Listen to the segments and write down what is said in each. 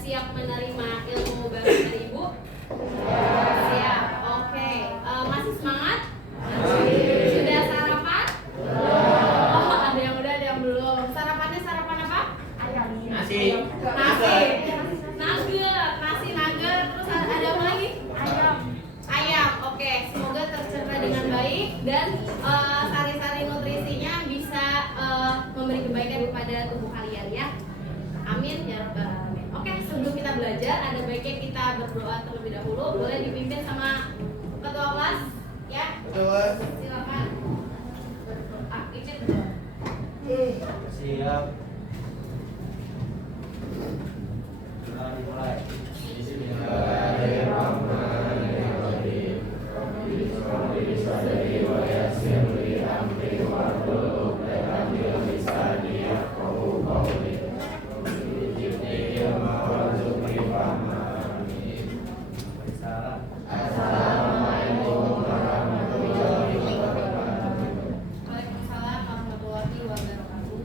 siap menerima ilmu baru dari Ibu? Siap. Oke. Masih semangat? Sudah sarapan? Oh, ada yang udah, ada yang belum. Sarapannya sarapan apa? Nasi. Nugget. Terus ada apa lagi? Ayam. Oke. Semoga tercerna dengan baik dan sari-sari nutrisinya bisa memberi kebaikan kepada tubuh kalian ya. Amin ya rabbal alamin. Oke, sebelum kita belajar ada baiknya kita berdoa terlebih dahulu. Boleh dipimpin sama ketua kelas ya? Betul. Silakan. Berdoa. Icip. Siap. Kita dimulai. Bismillahirrahmanirrahim. Rabbi sholli wa yassir li amri wahlul 'uqdatam min lisani yafqahu qawli. Assalamualaikum warahmatullahi wabarakatuh. Waalaikumsalam warahmatullahi wabarakatuh.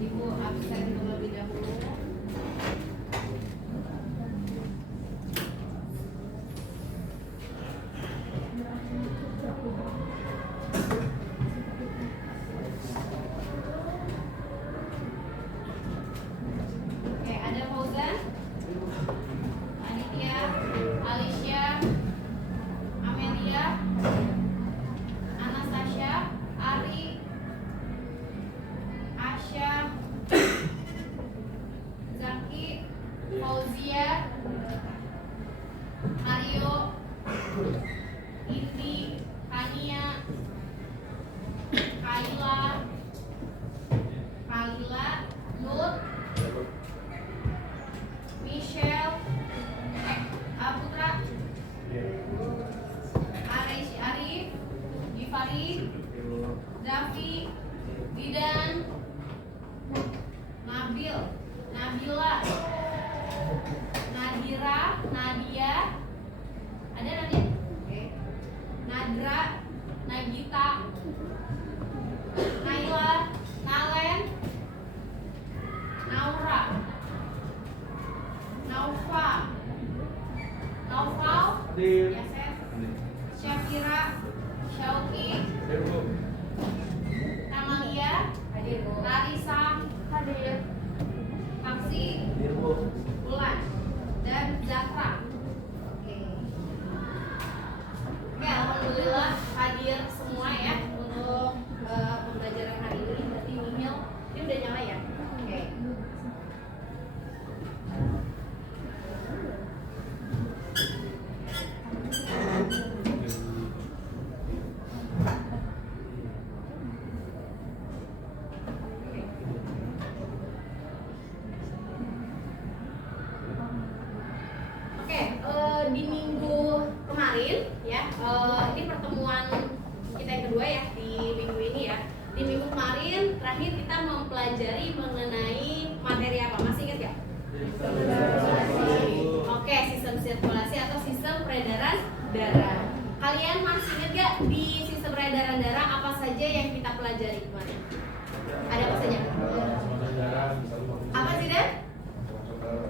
Ibu absen terlebih dahulu. Oke, ada Fauzan, Aditya, Alicia, Amelia, Anastasia, Ari, Asya, Zaki, Fauzia, Mario, Indi, Tania, Kalila, Nur, Michelle, Aputra, Arif, Gifari, Davi, Didan, Nabil, Nabila, Nadira, Nadia, ada Nadia? Oke. Nadra, Nagita, Naila, Nalen, Naura, Naufal, Yasen, Syafira, Syauki, Tamalia, Larissa, Aksi, Bulan, dan Zafra. Oke, alhamdulillah hadir semua ya untuk pembelajaran hari ini. Berarti Nihil ini udah nyala ya? Oke. Di minggu kemarin ya, ini pertemuan kita yang kedua ya di minggu ini ya. Di minggu kemarin terakhir kita mempelajari mengenai materi apa? Masih ingat ya? Oke, sistem sirkulasi atau sistem peredaran darah. Kalian masih ingat gak di sistem peredaran darah apa saja yang kita pelajari kemarin? Ada apa saja? Apa sih, Dan?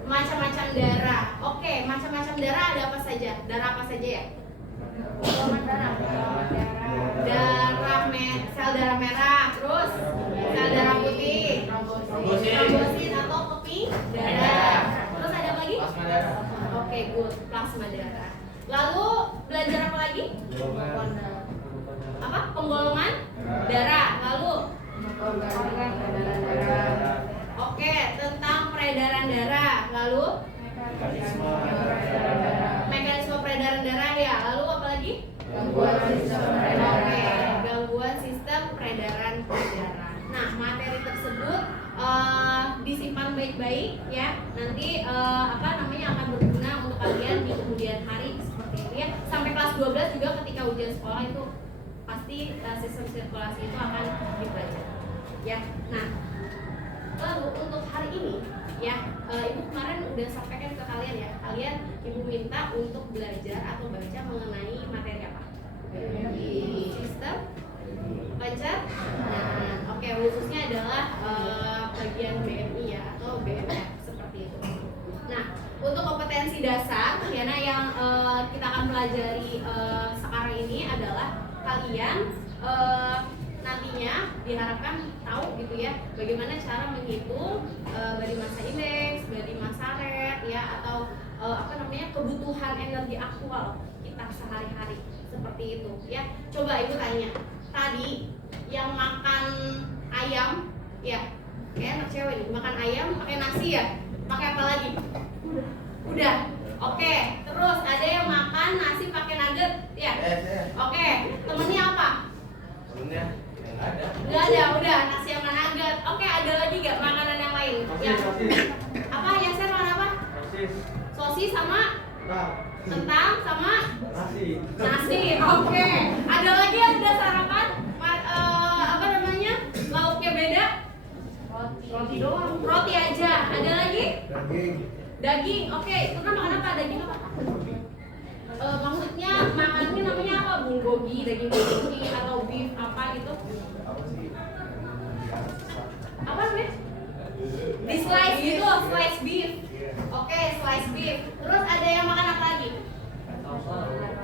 Macam-macam darah. Oke, macam-macam darah ada apa saja? Darah apa saja ya? Golongan darah. Sel darah merah, terus sel darah putih, trombosit atau keping darah. Terus ada apa lagi? Plasma darah. Oke, good. Plasma darah. Lalu belajar apa lagi? Apa? Penggolongan darah. Lalu oke, tentang peredaran darah. Lalu mekanisme peredaran darah ya. Lalu apa lagi? Gangguan sistem peredaran darah. Nah, materi tersebut disimpan baik-baik ya. Nanti akan berguna untuk kalian di kemudian hari seperti itu ya. Sampai kelas 12 juga ketika ujian sekolah itu pasti sistem sirkulasi itu akan dipelajari. Ya. Nah, lalu untuk hari ini ya, Ibu kemarin udah sampaikan ke kalian ya. Ibu minta untuk belajar atau baca mengenai materi apa? Sistem pencernaan. Oke, khususnya adalah bagian BMI ya atau BMF seperti itu. Nah, kompetensi dasar ya, nah yang kita akan pelajari sekarang ini adalah kalian nantinya diharapkan tahu gitu ya bagaimana cara menghitung body mass index, body mass rate ya, atau kebutuhan energi aktual kita sehari-hari seperti itu ya. Coba ibu tanya, tadi yang makan ayam ya, kayak anak cewek nih, makan ayam pakai nasi ya, pakai apa lagi? Udah. Oke, terus ada yang makan nasi pakai nugget ya. Oke, temennya apa? Temennya nggak ada. Nggak ada, udah nasi sama nugget. Oke, ada lagi nggak makanan yang lain? Ya. Apa ya, Ser? Apa? Sosis sama kentang sama nasi. Oke. Ada lagi yang udah sarapan? Lauknya beda? Roti doang. Roti aja. Ada lagi? Daging. Oke. Itu kan makan apa? Daging apa? Maksudnya makannya namanya apa? Bulgogi, daging bulgogi atau beef apa gitu? Apa nih? Di slice gitu, slice beef. Oke, slice beef. Terus ada yang makan apa lagi?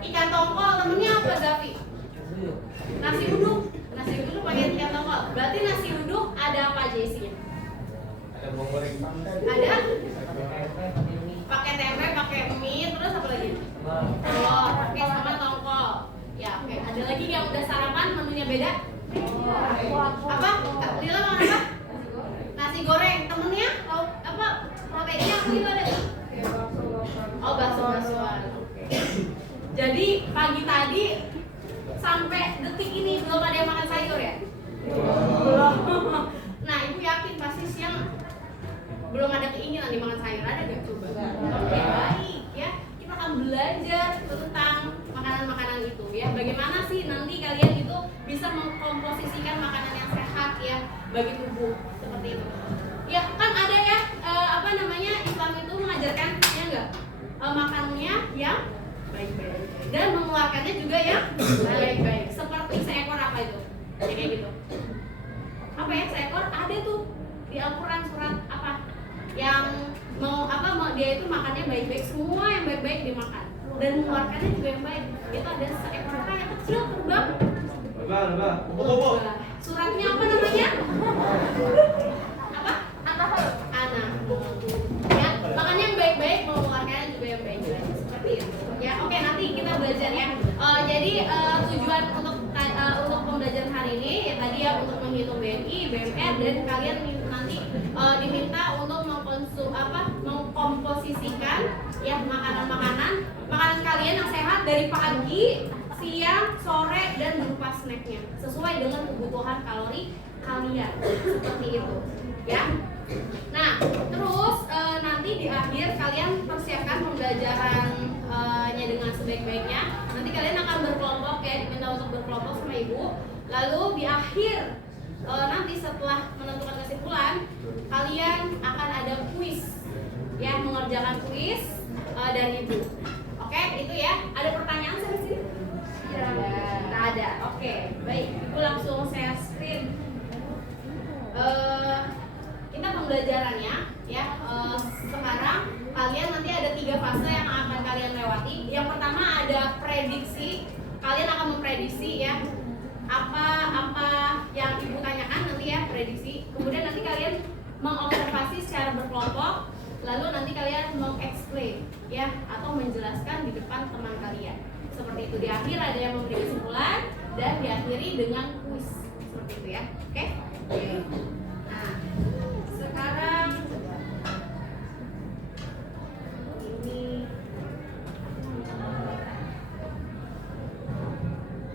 Ikan tongkol. Temennya apa, Zafi? Nasi uduk. Nasi uduk pakai ikan tongkol. Berarti nasi uduk ada apa aja isinya? Ada bawang goreng. Ada? Pakai tempe, pakai mie, terus apa lagi? Telur, oke, sama tongkol. Ya, oke. Ada lagi yang udah sarapan menunya beda? Apa? Lila makan apa? Nasi goreng. Temennya apa? Proteinnya apa itu ada? Oh, bakso-baksoan. Jadi pagi tadi sampai detik ini belum ada yang makan sayur ya? Belum. Nah, ibu yakin pasti siang belum ada keinginan dimakan sayur, ada gak? Coba. Oke, baik ya. Kita akan belajar tentang makanan-makanan itu ya. Bagaimana sih nanti kalian itu bisa mengkomposisikan makanan yang sehat ya bagi tubuh seperti itu. Ya kan ada ya Islam itu mengajarkan ya enggak makannya yang baik-baik dan mengeluarkannya juga yang baik-baik. Seperti seekor apa itu? Ya, kayak gitu. Apa ya, seekor ada tuh di Al-Quran surat apa? Yang mau dia itu makannya baik-baik, semua yang baik-baik dimakan dan mengeluarkannya juga yang baik. Itu ada seekor apa yang kecil terbang. Lebah. Suratnya apa namanya? Apa? Anak. Ya, makannya yang baik-baik, mengeluarkannya juga yang baik-baik. Seperti itu. Ya, oke, nanti kita belajar ya. Jadi tujuan untuk pembelajaran hari ini ya tadi ya untuk menghitung BMI, BMR, dan kalian nanti diminta untuk mengkomposisikan ya makanan kalian yang sehat dari pagi, siang, sore, dan berupa snacknya sesuai dengan kebutuhan kalori kalian seperti itu ya. Nah terus nanti di akhir kalian persiapkan pembelajarannya dengan sebaik-baiknya. Nanti kalian akan berkelompok ya, diminta untuk berkelompok sama ibu. Lalu di akhir nanti setelah menentukan kesimpulan kalian akan ada kuis ya, mengerjakan kuis dari ibu. Oke, itu ya. Ada pertanyaan sampai sini? Tidak ada. Oke, baik. Ibu langsung share screen. Kita pembelajarannya ya. Sekarang kalian nanti ada 3 fase yang akan kalian lewati. Yang pertama ada prediksi. Kalian akan memprediksi ya apa yang ibu tanyakan nanti ya, prediksi. Kemudian nanti kalian mengobservasi secara berkelompok. Lalu nanti kalian meng-explain ya atau menjelaskan di depan teman kalian. Seperti itu. Di akhir ada yang memberi kesimpulan dan diakhiri dengan kuis. Seperti itu ya. Oke? Nah, sekarang ini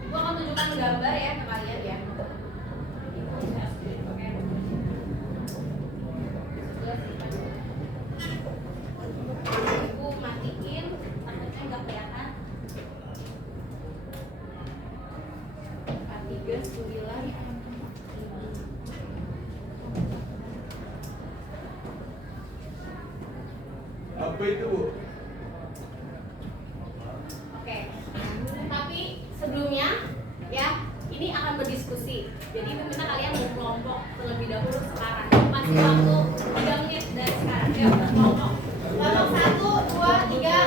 ibu akan tunjukkan gambar ya ke kalian ya. Ibu matiin, takutnya nggak kelihatan. 39. Apa itu, Bu? Oke. Tapi sebelumnya ya, ini akan berdiskusi. Jadi ibu minta kalian berkelompok terlebih dahulu sekarang. Masih waktu 3 menit dari sekarang. Yuk, berkelompok. Kelompok 1, 2, 3.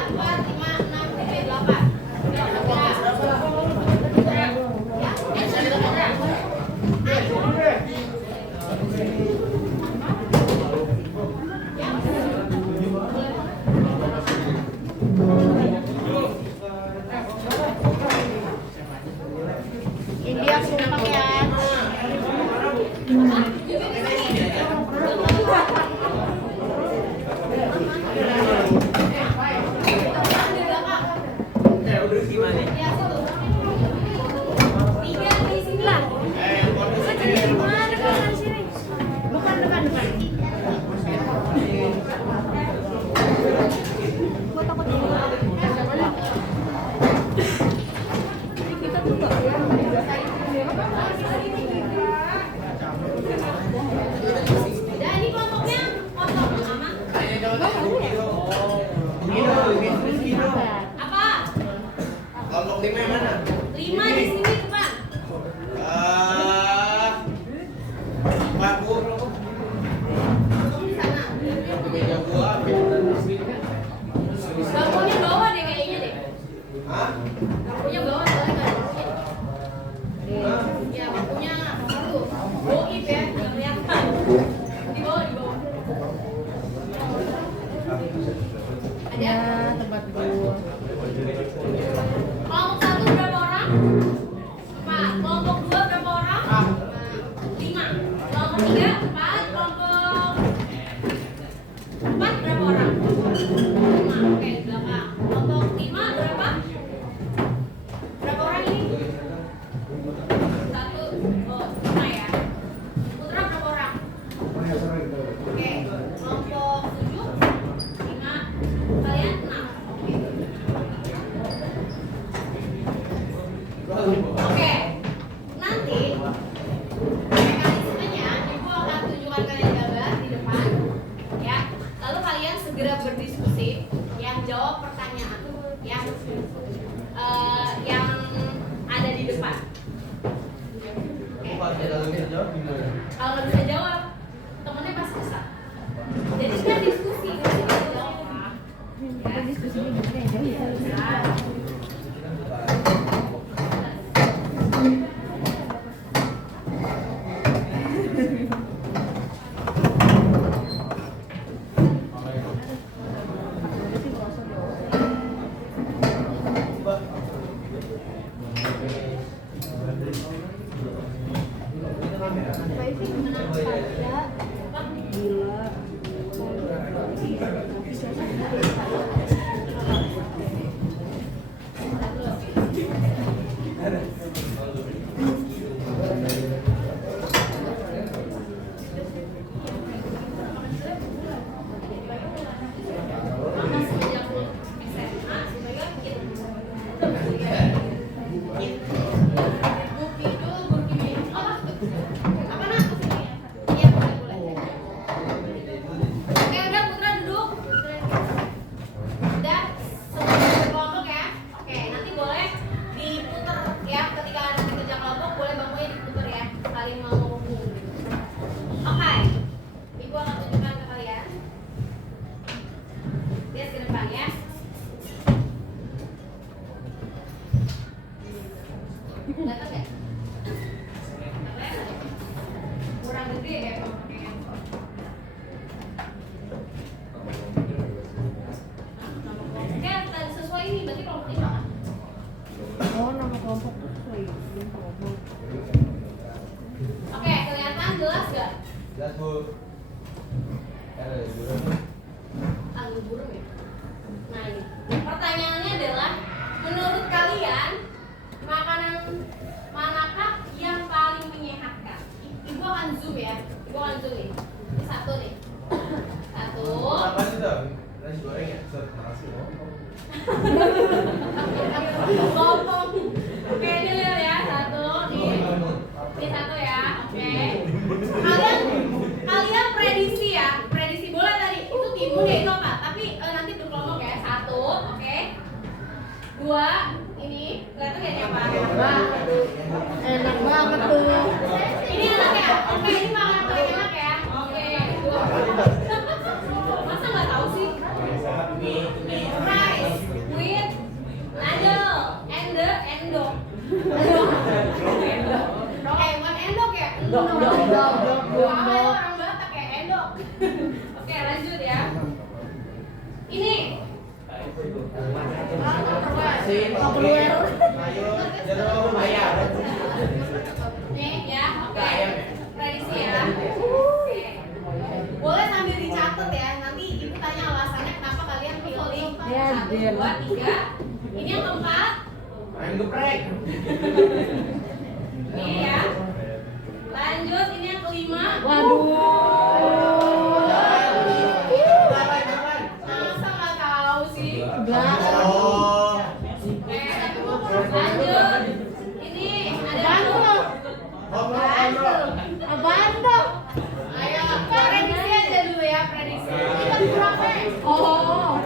segera berdiskusi, yang jawab pertanyaan yang ada di depan. Kalau kita nggak bisa jawab gimana? Kalau nggak bisa jawab, temennya pasti kesal. Jadi kita diskusi, nggak bisa jawab. Ya. Diskusinya gimana ya? Nah, kurang gede ya kalau pakai handphone. Oke, sesuai ini berarti kelompoknya sama. Oh, nama kelompok tuh sesuai kelompok. Oke, kelihatan jelas gak? Jelas Bu. Ada burung. Anggur burung ya? Nah ini, pertanyaannya adalah menurut kalian makanan manakah yang paling menyehatkan? Ibu akan zoom ya, ibu akan zoom nih. Ini satu nih. Satu. Apa sih tuh? Nasi goreng ya? Makasih loh. Lompong. Oke, ini lihat ya, satu nih. Ini satu ya, oke. Kalian prediksi ya, prediksi boleh tadi. Itu timun ya itu apa? Tapi nanti berkelompok ya. Satu, oke. Dua, ini kelihatan gak ini apa? Enak banget tuh. Ini enak ya? Oke, ini makanan paling enak ya? Oke, dua. Masa nggak tahu sih? Rice with noodle and the endok. Bukan endok ya? Endok. Orang Batak ya endok. Oke, lanjut ya. Ini. Tupperware. Ayo, jangan bayar. Nih ya, oke. Prediksi ya. Oke. Boleh sambil dicatat ya. Nanti ibu tanya alasannya kenapa kalian pilih Ya, 1, Dir. 2, 3. Ini yang keempat. Main geprek. Ini ya. Lanjut, ini yang kelima. Masa nggak tahu sih? Oh. Oke. Lanjut. Ini ada Apaan tuh? Ayo, prediksi aja dulu ya, prediksi. Kita berapa? Oh,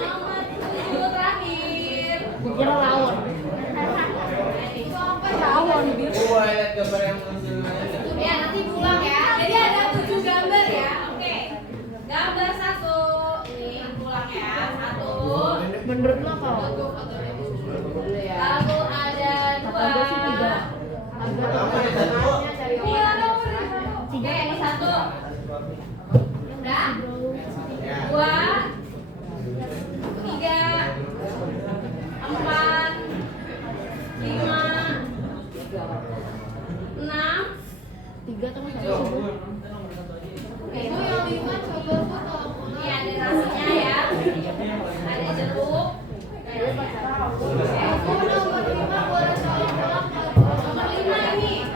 Nomor 7 terakhir. kira rawon. Rawon. Gua lihat gambar yang muncul. Ya, nanti pulang ya. Jadi ada 7 gambar ya. Oke. Gambar 1. Ini pulang ya. 1. Menurut lo apa? Lalu ada 2. Iya, nomor 1. Oke, ini 1. Udah? 2. 3. 4. 5. 6. 3 atau 1? Itu yang 5 coba foto. Ini ada nasinya ya. Ada jeruk. Nomor 5 boleh tolong. Nomor 5 ini.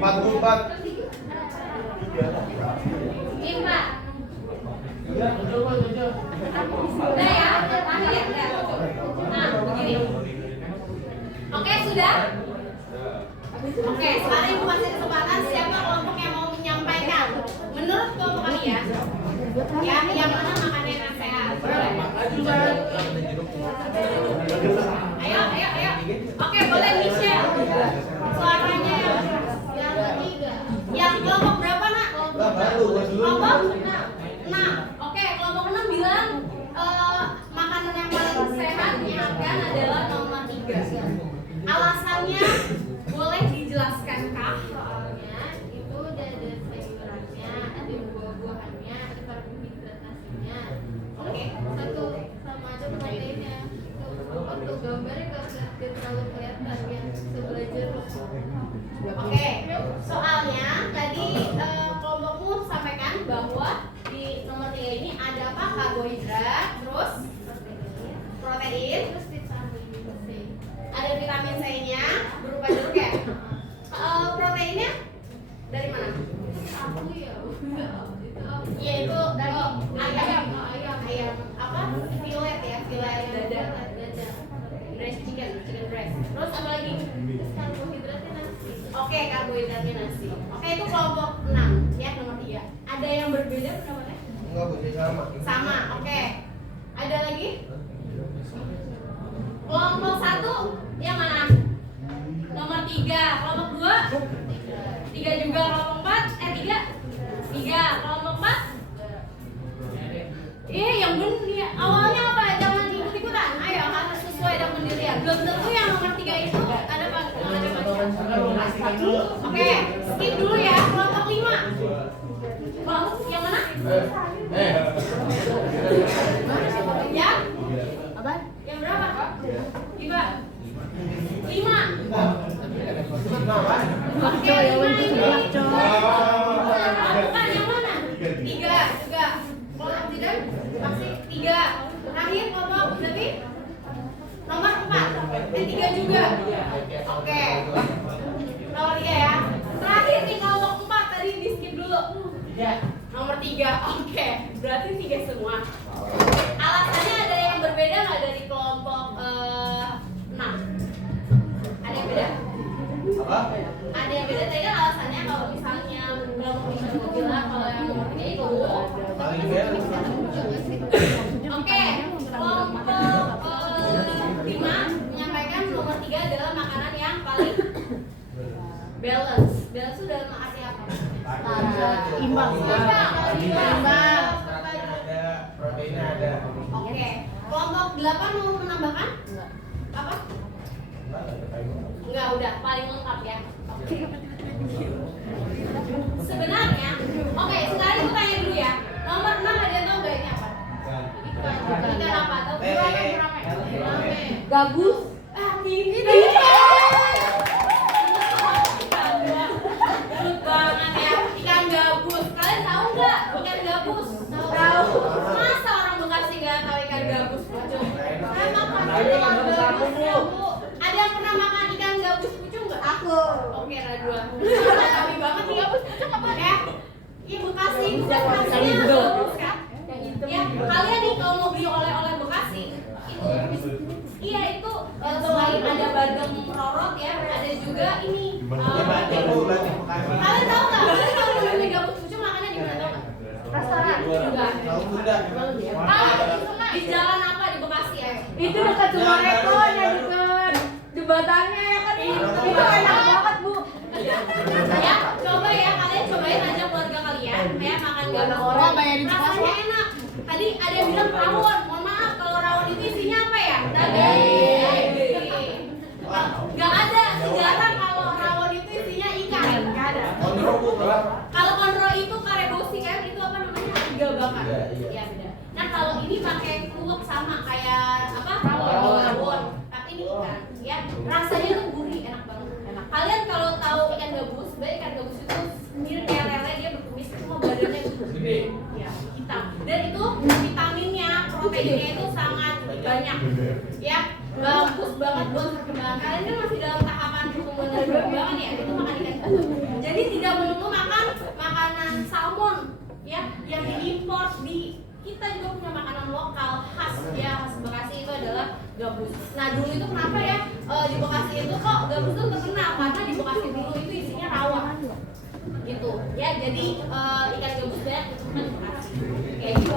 44. ya. Ya, yang mana makannya yang sehat. Boleh. Ayo. Oke, boleh Michelle. Suaranya yang ketiga. Yang kelompok berapa, Nak? Kelompok 6. Oke, kelompok 6 bilang makanan yang paling sehat diingatkan adalah nomor 3. Alasannya boleh dijelaskan kah? Soalnya itu udah ada sayurannya, ada buah-buahannya, ada karbohidrat nasinya. Oke. Satu sama aja proteinnya. Untuk gambarnya gak terlalu kelihatan ya sebelah jeruk. Oke, soalnya tadi kelompokmu sampaikan bahwa di nomor 3 ini ada apa? Karbohidrat, terus protein, Terus vitamin C. ada vitamin C-nya berupa jeruk ya. Proteinnya dari mana? Aku ya udah itu apa? Yaitu dari ayam. Ayam. Apa? Fillet ya, fillet dada. Dada. Breast chicken breast. Terus apa lagi? Terus karbohidratnya nasi. Oke, karbohidratnya nasi. Oke, itu kelompok 6 ya, nomor 3. Ada yang berbeda pendapatnya? Enggak, Bu, sama. Sama, oke. Ada lagi? Kelompok 1 yang mana? Nomor 3. Kelompok 2? 3 juga. Kelompok 4? 3? 3. Kelompok 4? Yang benar ya. Awalnya apa? Jangan ikut-ikutan. Ayo, harus sesuai dengan pendirian. Belum tentu yang nomor 3 itu ada apa? Oke, skip dulu ya. Kelompok 5. Kelompok yang mana? Ya? Apa? Yang berapa? 5. 5. Oke, Coy, yang 5 itu ini. sebelah coy. Bukan yang mana? 3 juga. Kelompok tidak pasti 3. Terakhir kelompok berarti nomor 4. 3 juga. Oke. Nomor 3 ya. Terakhir nih kelompok 4 tadi di skip dulu. Nomor 3. Oke. Berarti 3 semua. Alasannya ada yang berbeda nggak dari kelompok 6? Ada yang beda? Apa? Ada yang beda tadi kan alasannya kalau misalnya kelompok Michelle bilang kalau yang nomor 3 itu Paling beda. oke, kelompok 5 menyampaikan nomor 3 adalah makanan yang paling balance. Balance itu dalam arti apa? Imbang. Imbang. Ada, proteinnya ada. Oke, kelompok 8 mau menambahkan? Apa? Enggak, udah paling lengkap ya. Oke. Sebenarnya, oke, sekarang aku tanya dulu ya. Nomor 6 ada yang tahu nggak ini apa? Ikan apa? Tahu gurame. Gabus. Ini. Good banget ya. Ikan gabus. Kalian tahu nggak ikan gabus? Tahu. Masa orang Bekasi nggak tahu ikan gabus? Pucung. Saya makan ikan gabus ya, Bu. Ada yang pernah makan ikan gabus pucung nggak? Aku. Oke, Radua. Tapi banget nih gabus pucung apa ya? Iya, Bekasi itu kan rasanya gabus kan? Ya, kalian nih kalau mau beli oleh-oleh Bekasi itu iya itu selain ada badem rorot ya, ada juga ini Batik, Bu, batik Bekasi. kalian tahu nggak? Kalian kalau mau beli gabus pucung makannya di mana tahu nggak? Restoran enggak. Tahu Bunda. Di jalan apa di Bekasi ya? Itu dekat Sumarekon ya, dekat jembatannya ya kan. Itu enak banget, Bu. Ya, coba ya kalian cobain aja keluarga kalian ya makan gabus. Orang bayarin Rasanya enak. Tadi ada yang bilang rawon. Mohon maaf kalau rawon itu isinya apa ya? Daging. Gak ada sejarah kalau rawon itu isinya ikan. Gak ada. Kontrol, Bu, berapa? Kalau konro itu karebosi kan itu apa namanya? Iga bakar. Iya beda. Nah kalau ini pakai kluwek sama kayak apa? Rawon. Tapi ini ikan. Ya rasanya tuh gurih, enak banget. Enak. Kalian kalau tahu ikan gabus, sebenarnya ikan gabus itu mirip kayak lele, dia berkumis, cuma badannya gede. Ya hitam. Dan itu vitaminnya, proteinnya itu sangat banyak. Ya bagus banget buat perkembangan. Kalian kan masih dalam tahapan pertumbuhan dan perkembangan ya, itu makan ikan gabus. Jadi tidak melulu makan makanan salmon ya yang diimpor di kita juga punya makanan lokal khas ya khas Bekasi itu adalah gabus. Nah dulu itu kenapa ya di Bekasi itu kok gabus itu terkenal karena di Bekasi dulu itu isinya rawa gitu ya. Jadi ikan gabus banyak itu kan dikasih kayak gitu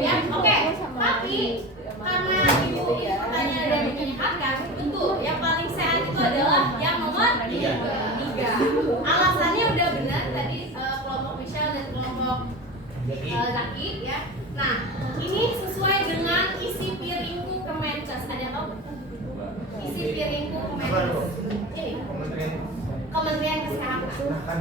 ya. Oke, tapi karena ibu pertanyaan dan menyehatkan, betul yang paling sehat itu adalah yang nomor 3. Alasannya udah benar tadi, kelompok Michelle dan kelompok Zaki ya. Nah, ini sesuai dengan isi piringku Kemenkes. Ada yang tahu? Isi piringku Kemenkes. Ini Kementerian Kesehatan.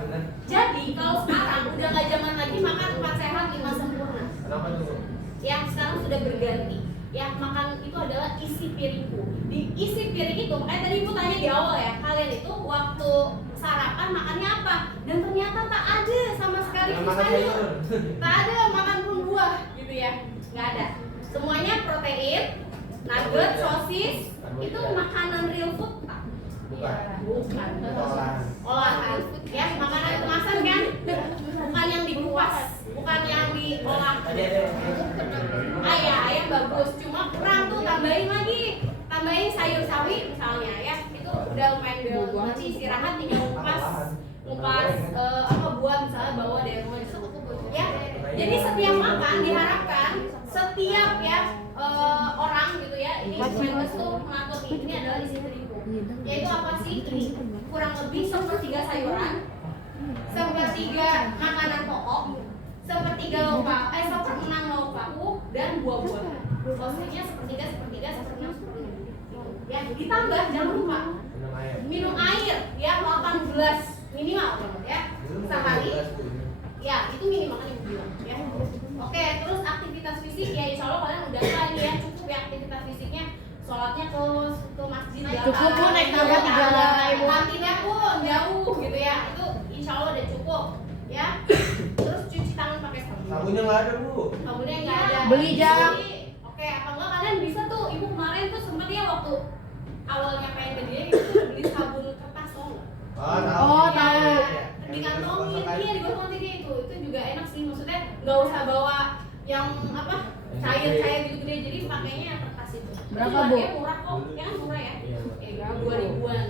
Jadi kalau sekarang udah nggak zaman lagi makan 4 sehat 5 sempurna. Kenapa tuh? Yang sekarang sudah berganti. Yang makan itu adalah isi piringku. Di isi piring itu, tadi ibu tanya di awal ya, kalian itu waktu sarapan makannya apa? Dan ternyata tak ada sama sekali sayur. Tak ada makan pun buah gitu ya, nggak ada. Semuanya protein, nugget, sosis, itu makanan real food tak? Bukan. Olahan. Ya, makanan kemasan kan? Bukan yang dikupas, bukan yang diolah. Ayam bagus, cuma kurang tuh, tambahin sayur sawi misalnya ya, itu udah lumayan balance. Nanti istirahat tinggal ngupas buah misalnya bawa dari rumah itu ya. Jadi setiap makan diharapkan setiap ya orang gitu ya, ini Kemenkes tuh mengatur ini adalah isi piringku. Yaitu apa sih? Ini kurang lebih 1/3 sayuran, 1/3 makanan pokok, 1/6 lauk pauk dan buah-buahan. Maksudnya 1/3 ya, ditambah jangan lupa minum air ya 8 gelas minimal ya sehari. Ya, itu minimal kan ibu bilang ya. Oke, terus aktivitas fisik ya, insya Allah kalian udah kan ya, cukup ya aktivitas fisiknya. Sholatnya ke masjid cukup pun naik tangga 3 lantai, kantinnya pun jauh gitu ya, itu insya Allah udah cukup ya. Terus cuci tangan pakai sabun. Sabunnya nggak ada bu. Sabunnya nggak ada. Beli jam. Oke, apa enggak kalian bisa tuh, ibu kemarin tuh sempet ya waktu awalnya pengen ke dia itu beli sabun kertas tau nggak? Oh, tahu. Dikantongin, iya digosong dia itu juga enak sih, maksudnya nggak usah bawa yang apa cair gitu gede, jadi pakainya yang kertas itu. Berapa, Itu Bu? harganya murah kok, ya kan murah ya? Ya 2 ribuan.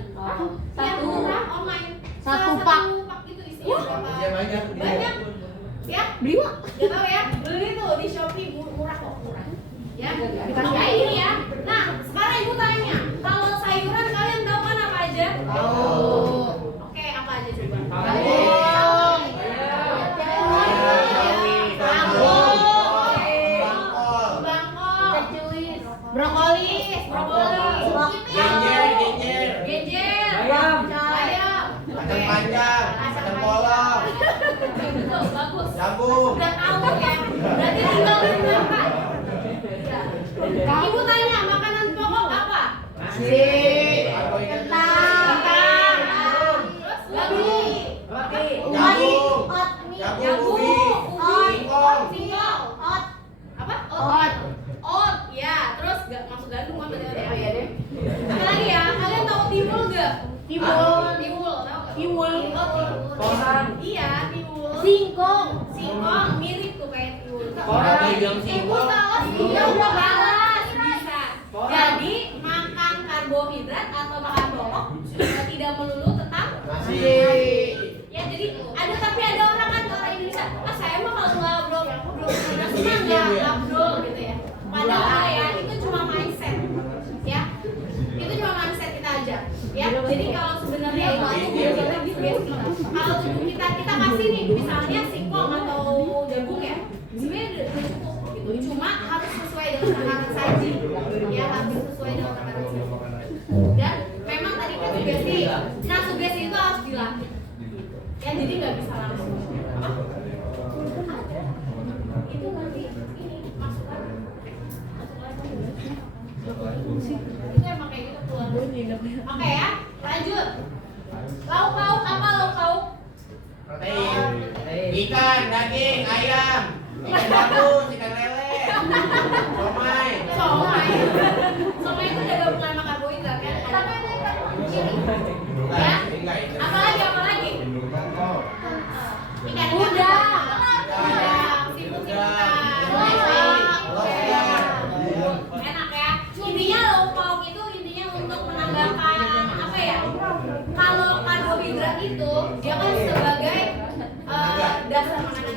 Iya murah online. Satu Salah pak. satu pak itu isinya berapa? Iya banyak. Banyak. Ya, Beli Wak? gak tau ya, beli tuh di Shopee murah kok, murah. Ya, Dikasih ya ini ya. Nah, sekarang ibu tanya, kalau sayuran kalian tahu kan apa aja? Tahu. Oke, apa aja coba? Kangkung. Bangkok, Brokoli. genjer, Ayam. Kacang panjang, kacang polong, Betul, bagus. jagung. Udah tahu ya. Berarti tinggal berapa? Ibu tanya, makanan pokok apa? Nasi. Kentang. Terus lagi. Jagung, Jagung, ubi, singkong. singkong, apa? Oat. Oat, ya. Terus gak masuk gandum apa tadi ya? Apa lagi ya? Kalian tahu tiwul gak? Tiwul. Tiwul, tahu gak? Tiwul. Porang. Iya, tiwul. Singkong. Singkong mirip tuh kayak tiwul. Orang bilang singkong. Iya, udah balas bisa. Jadi makan karbohidrat atau makan pokok tidak melulu tentang Nasi. ya. Jadi tapi ada orang kan orang Indonesia, saya mah kalau nggak belum nasi mah nggak abdul gitu ya. Padahal ya itu cuma mindset ya. Itu cuma mindset kita aja ya. Jadi kalau sebenarnya itu kita basic. Kalau tubuh kita kasih nih misalnya singkong atau jagung ya, sebenarnya udah cukup gitu. Cuma harus sesuai dengan takaran saji ya, harus sesuai dengan takaran saji. Dan memang tadi kan sugesti, nah sugesti itu harus dilatih ya, jadi nggak bisa langsung apa? Itu nanti ini masukan itu emang kayak gitu keluar. Oke ya, lanjut. Lauk pauk apa lauk pauk? Protein. Ikan, daging, ayam, ikan gabus, ikan lele, somai. Somai itu udah gabungan sama karbohidrat kan? Tapi ada ikan ini ya? Apa lagi? Ikan udang, enak ya. Intinya lauk pauk itu intinya untuk menambahkan apa ya? Kalau karbohidrat itu dia kan sebagai dasar makanan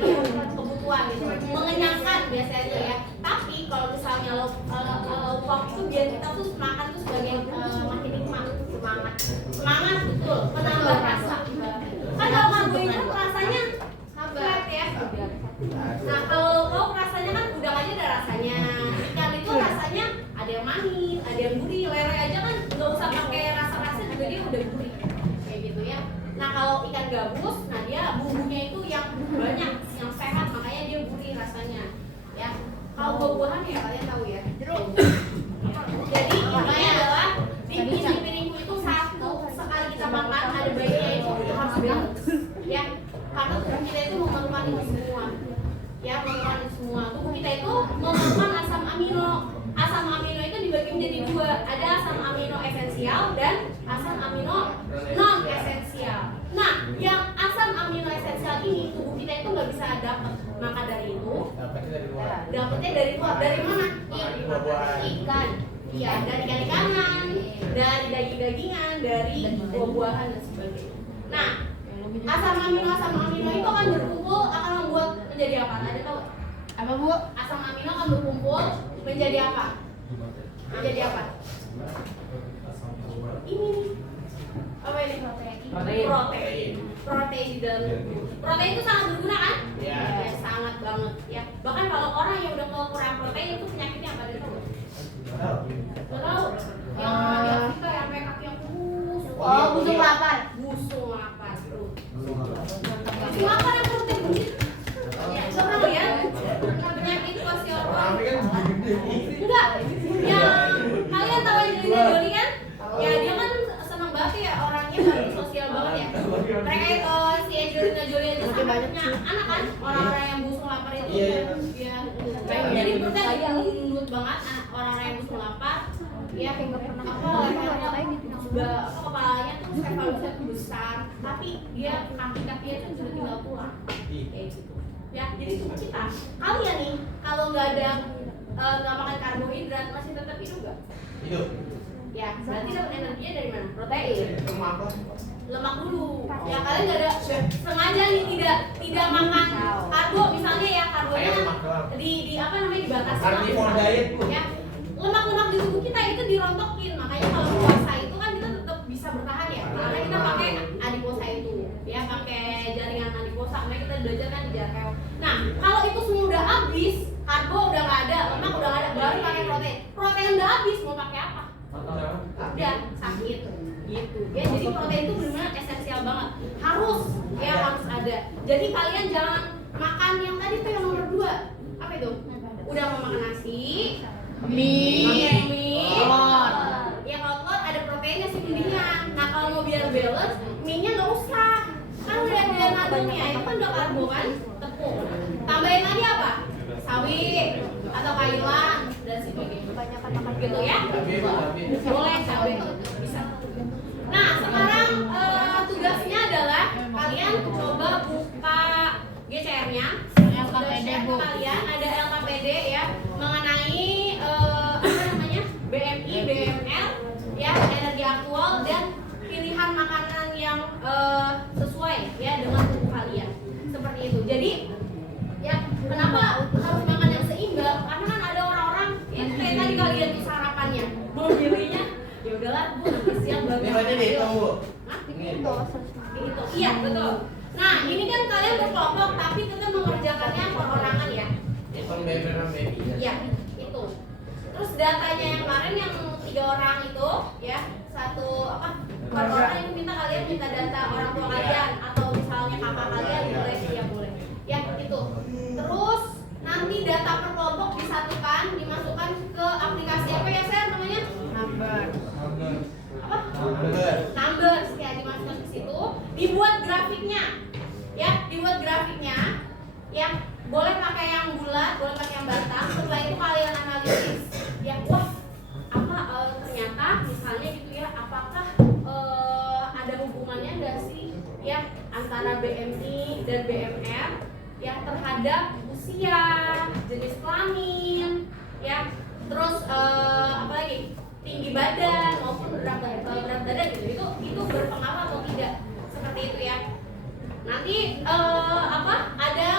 kebutuhan bantuan gitu, mengenyangkan biasanya ya. Tapi kalau misalnya lauk itu biar kita tuh makan tuh sebagai makin nikmat, semangat betul, penambah rasa. Kan kalau karbohidrat rasanya flat ya. Nah kalau lauk rasanya kan udang aja ada rasanya, ikan itu rasanya ada yang manis, ada yang gurih, lele aja kan nggak usah pakai rasa-rasa juga dia udah gurih kayak gitu ya. Nah kalau ikan gabus, nah dia bumbunya itu yang banyak, yang sehat, makanya dia gurih rasanya ya. Kalau buah-buahan ya kalian tahu ya, jeruk. Jadi intinya adalah di piringku itu satu sekali kita makan ada baiknya itu harus balance ya, karena tubuh kita itu memerlukan itu semua ya, memerlukan itu semua. Tubuh kita itu memerlukan asam amino. Asam amino itu dibagi menjadi dua, ada asam amino esensial dan asam amino non esensial. Nah, yang asam amino esensial ini tubuh kita itu nggak bisa dapat, maka dari itu dapatnya dari luar. Dari mana? Ikan. Iya, dari ikan-ikanan, dari daging-dagingan, dari buah-buahan dan sebagainya. Nah, asam amino itu akan berkumpul, akan membuat menjadi apa? Ada tahu? Apa Bu? Asam amino akan berkumpul menjadi apa? Menjadi apa? Ini apa ini? Protein di dalam tubuh. Protein itu sangat berguna kan? Iya. Ya, sangat banget ya. Bahkan kalau orang yang udah kekurangan protein itu penyakitnya apa? Dia tahu? Nggak tahu. Yang kita yang kayak kaki yang kurus. Oh, busuk lapar. Busuk lapar tuh. Busuk lapar yang protein begitu. Ya, coba ya. Penyakit kwashiorkor. Enggak. Yang kalian tahu Angelina Jolie kan? Ya dia kan senang banget ya, orangnya sosial banget ya. Mereka si Angelina Jolie aja sampai punya anak kan, orang-orang yang busuk lapar itu. Iya. Jadi perutnya gendut banget, orang-orang yang busuk lapar. Ya sudah kepalanya tuh cephalusnya tuh besar, tapi dia kaki-kakinya tuh sudah tinggal pulang. Kayak gitu. Ya, jadi tubuh kita, kalian nih kalau nggak ada nggak makan karbohidrat masih tetap hidup nggak? Hidup. Ya, berarti dapat energinya dari mana? Protein. Lemak dulu. Ya kalian nggak ada sengaja nih tidak makan karbo, misalnya ya karbonya di apa namanya dibatasi. Carnivore diet Bu. Ya, lemak-lemak di tubuh kita itu dirontokin, makanya kalau puasa itu kan kita tetap bisa bertahan ya, karena kita pakai adiposa itu, ya pakai jaringan adiposa, makanya kita belajar kan di jarkel. Nah, kalau itu semua udah habis, karbo udah nggak ada, lemak udah nggak ada, baru pakai protein. Protein udah habis, mau pakai apa? Udah sakit, gitu. Ya, jadi protein itu benar-benar esensial banget, harus ada. Jadi kalian jangan makan yang tadi tuh yang nomor 2, apa itu? Udah mau makan nasi, mie, ya kalau telur ada proteinnya sih mendingan. Nah kalau mau biar balance, mie-nya nggak usah, kan udah ada nadanya, itu kan udah karbo kan, tepung. Tambahin lagi apa? Sawit atau kailan dan sebagainya. Kebanyakan makan gitu ya? Boleh cabai, bisa. Nah sekarang tugasnya adalah kalian coba buka GCR-nya. LKPD Bu. Kalian ada LKPD ya mengenai BMI, BMR, ya energi aktual dan pilihan makanan yang sesuai ya dengan tubuh kalian seperti itu. Jadi ya kenapa harus makan yang seimbang? Karena kan ada orang-orang ya kayak tadi kalian tuh sarapannya mau pilihnya ya udahlah Bu nanti siang baru. Ini berarti dihitung Bu. Hah? Dihitung. Iya betul. Nah ini kan kalian berkelompok tapi kita mengerjakannya perorangan ya. Iya itu. Terus datanya yang kemarin yang 3 orang itu ya, satu apa? Per orang itu kalian minta data orang tua kalian atau misalnya kakak kalian boleh ya boleh. Ya itu. Terus nanti data per kelompok disatukan, dimasukkan ke aplikasi apa ya Ser namanya? Apa? Numbers ya dimasukkan ke situ, dibuat grafiknya. Ya, dibuat grafiknya. Ya, boleh pakai yang bulat, boleh pakai yang batang. Setelah itu kalian analisis. Ya, wah, apa ternyata misalnya gitu ya, apakah ada hubungannya nggak sih ya antara BMI dan BMR ya terhadap usia, jenis kelamin, ya, terus apa lagi? Tinggi badan maupun berat badan gitu. Itu berpengaruh atau tidak? Seperti itu ya. Nanti apa ada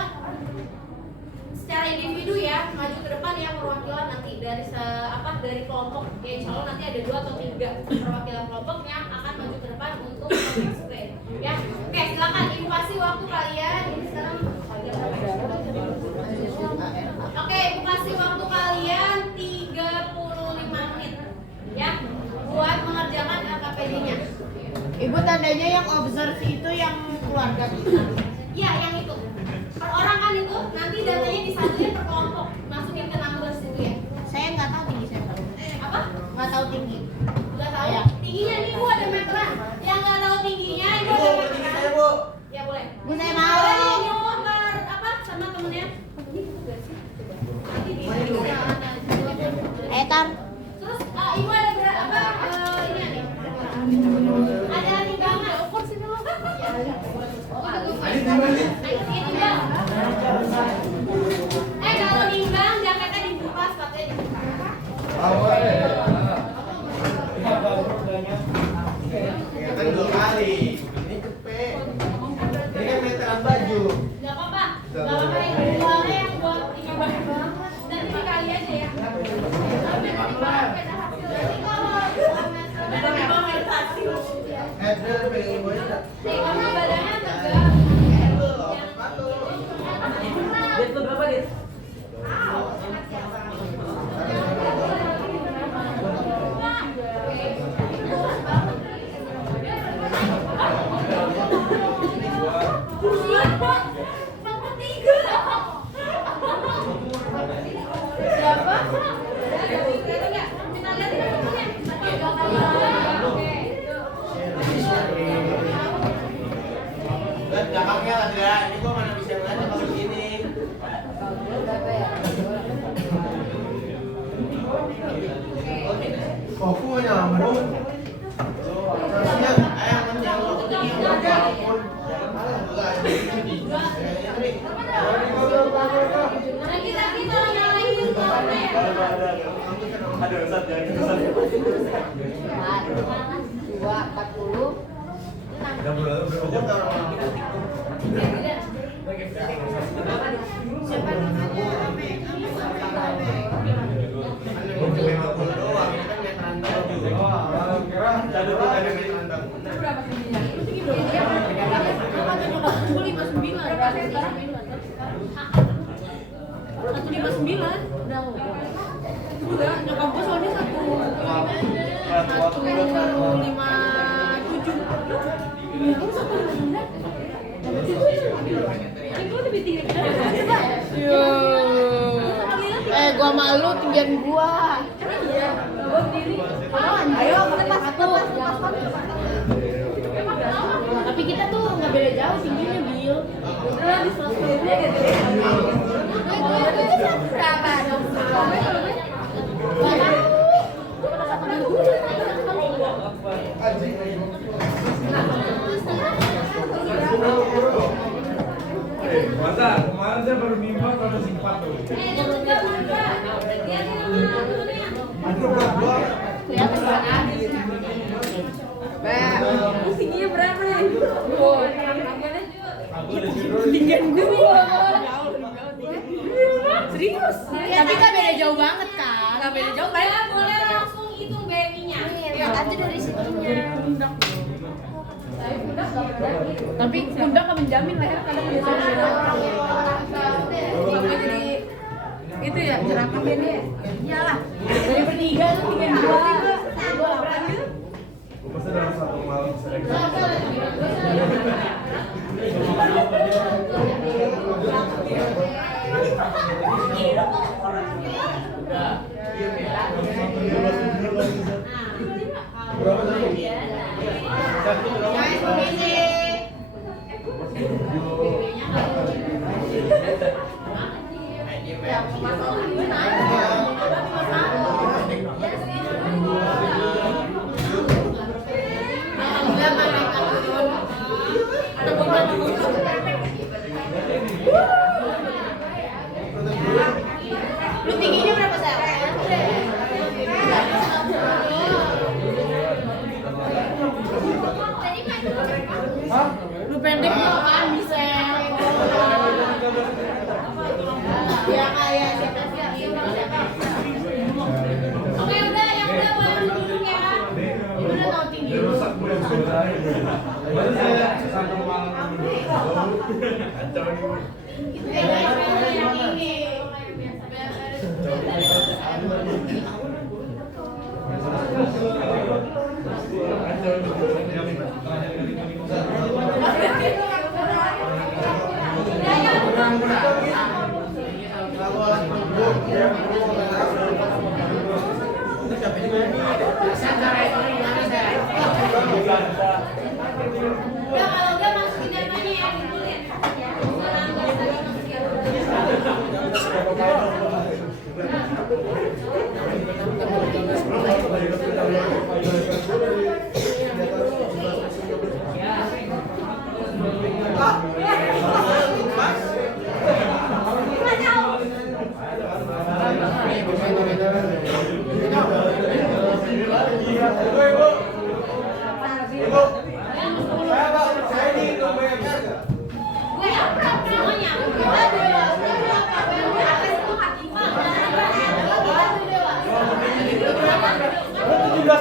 maju ke depan ya perwakilan nanti dari dari kelompok ya, insya Allah nanti ada 2 atau 3 perwakilan kelompok yang akan maju ke depan untuk participate ya. Oke, silakan ibu kasih waktu kalian ini sekarang. Oke, ibu kasih waktu kalian 35 menit ya buat mengerjakan LKPD-nya. Ibu tandanya yang observe itu yang keluarga. Ya, yang itu. Per orang kan itu nanti datanya disatuin per kelompok, masukin ke numbers itu ya. Saya nggak tahu tinggi saya. Apa? Nggak tahu tinggi. Nggak tahu. Ya. Tingginya nih Bu ada meteran. Yang nggak tahu tingginya Ibu Bu, ada bertinggi meteran. saya, Bu. Ya boleh. Bu saya mau. Boleh nih Ibu sama temennya. Ini juga sih. Nanti bisa. Tar. Terus Ibu ada ini nih. Ada timbangan. Ukur sini dulu. Ini timbang nih. Timbang. Kalau nimbang jaketnya dibuka, sepatunya dibuka. Ya kan 2 kali. Ini cepet. Ini kan meteran baju. Gak apa-apa. Gak apa-apa yang keluarnya yang buat nimbang. Nanti dikali aja ya. Dia pengen ibu aja. Nih, karena badannya tegak. Dia tuh berapa dia? Siapa? Kita lihat teman-temannya. Oke. Lihat belakangnya lah, Dra. Ini gua mana bisa ngeliat kalau begini. Koku nyambung. Kasihan, ayam yang lo ampun. Lagi tolong nyalain kompornya ya. Ada Ustaz, jangan Ustaz. 240. Siapa namanya? Doang, ini kan meteran baju. Ada meteran bangunan. Nyokap gue soalnya 157. Gua malu tinggian gua. Iya, gua berdiri. Ayo, lepas. Tapi kita tuh nggak beda jauh tingginya, Bil. Udah di 110 dia gede. Berapa dong? Masa kemarin saya baru nimba kalau simpat tuh. Yang juga mangga. Dia nama temennya. Aduh, gua. Kelihatan banget. Tingginya berapa ya? Tinggian gua. Serius? Tapi kan beda jauh banget kan? Gak beda jauh kan? Boleh langsung hitung BMI-nya. Ya aja dari situnya. Tapi pundak gak menjamin leher kadang biasanya. Sampai jadi itu ya gerakan ini ya. Iyalah. Dari bertiga tuh 32. Gua berani. Masa dalam satu malam seleksi. Berapa tadi? Guys, begini. Lu tingginya berapa, Sel? Lu pendek kan bisa. Ya kayak siapa sih yang ini. Udah kalau udah masukin datanya ya dikulit. Sekarang nggak tadi gue apa namanya?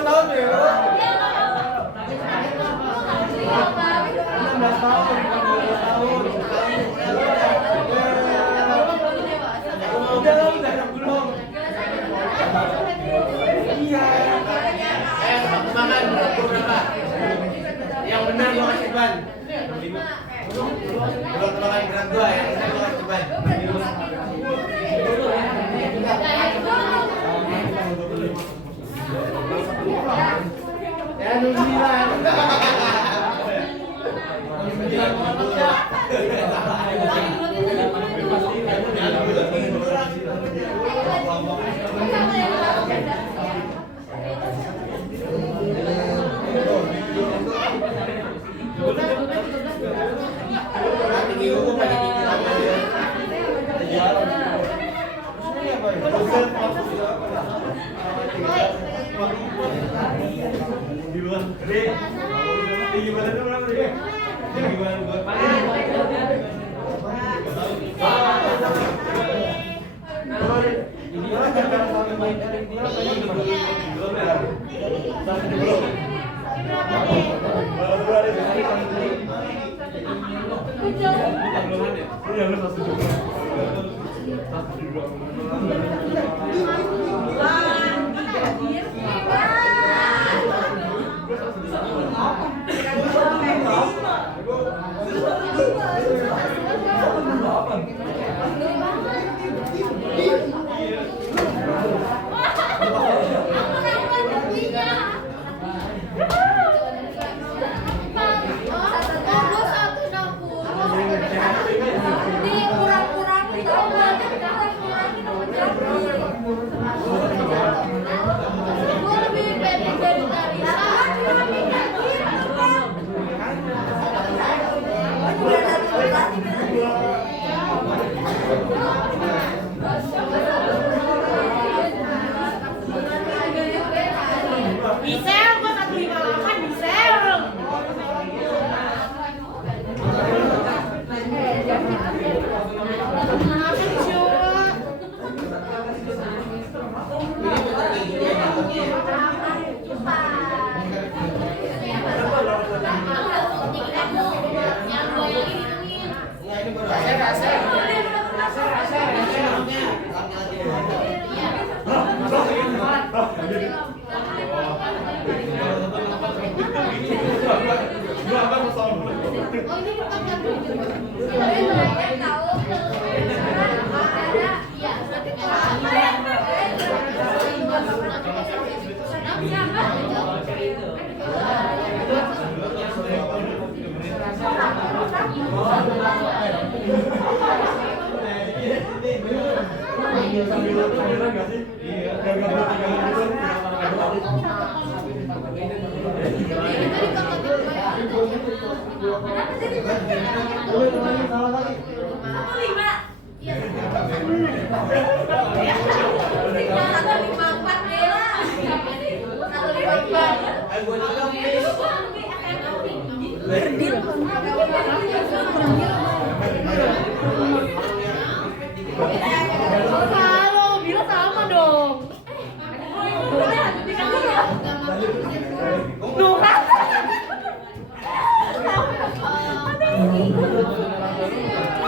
Tahun ya, 16 tahun. Udah belum. Iya. Makan berapa? Yang benar gua kasih ban. Belum makan berat gua ya, saya gua kasih ban. Ya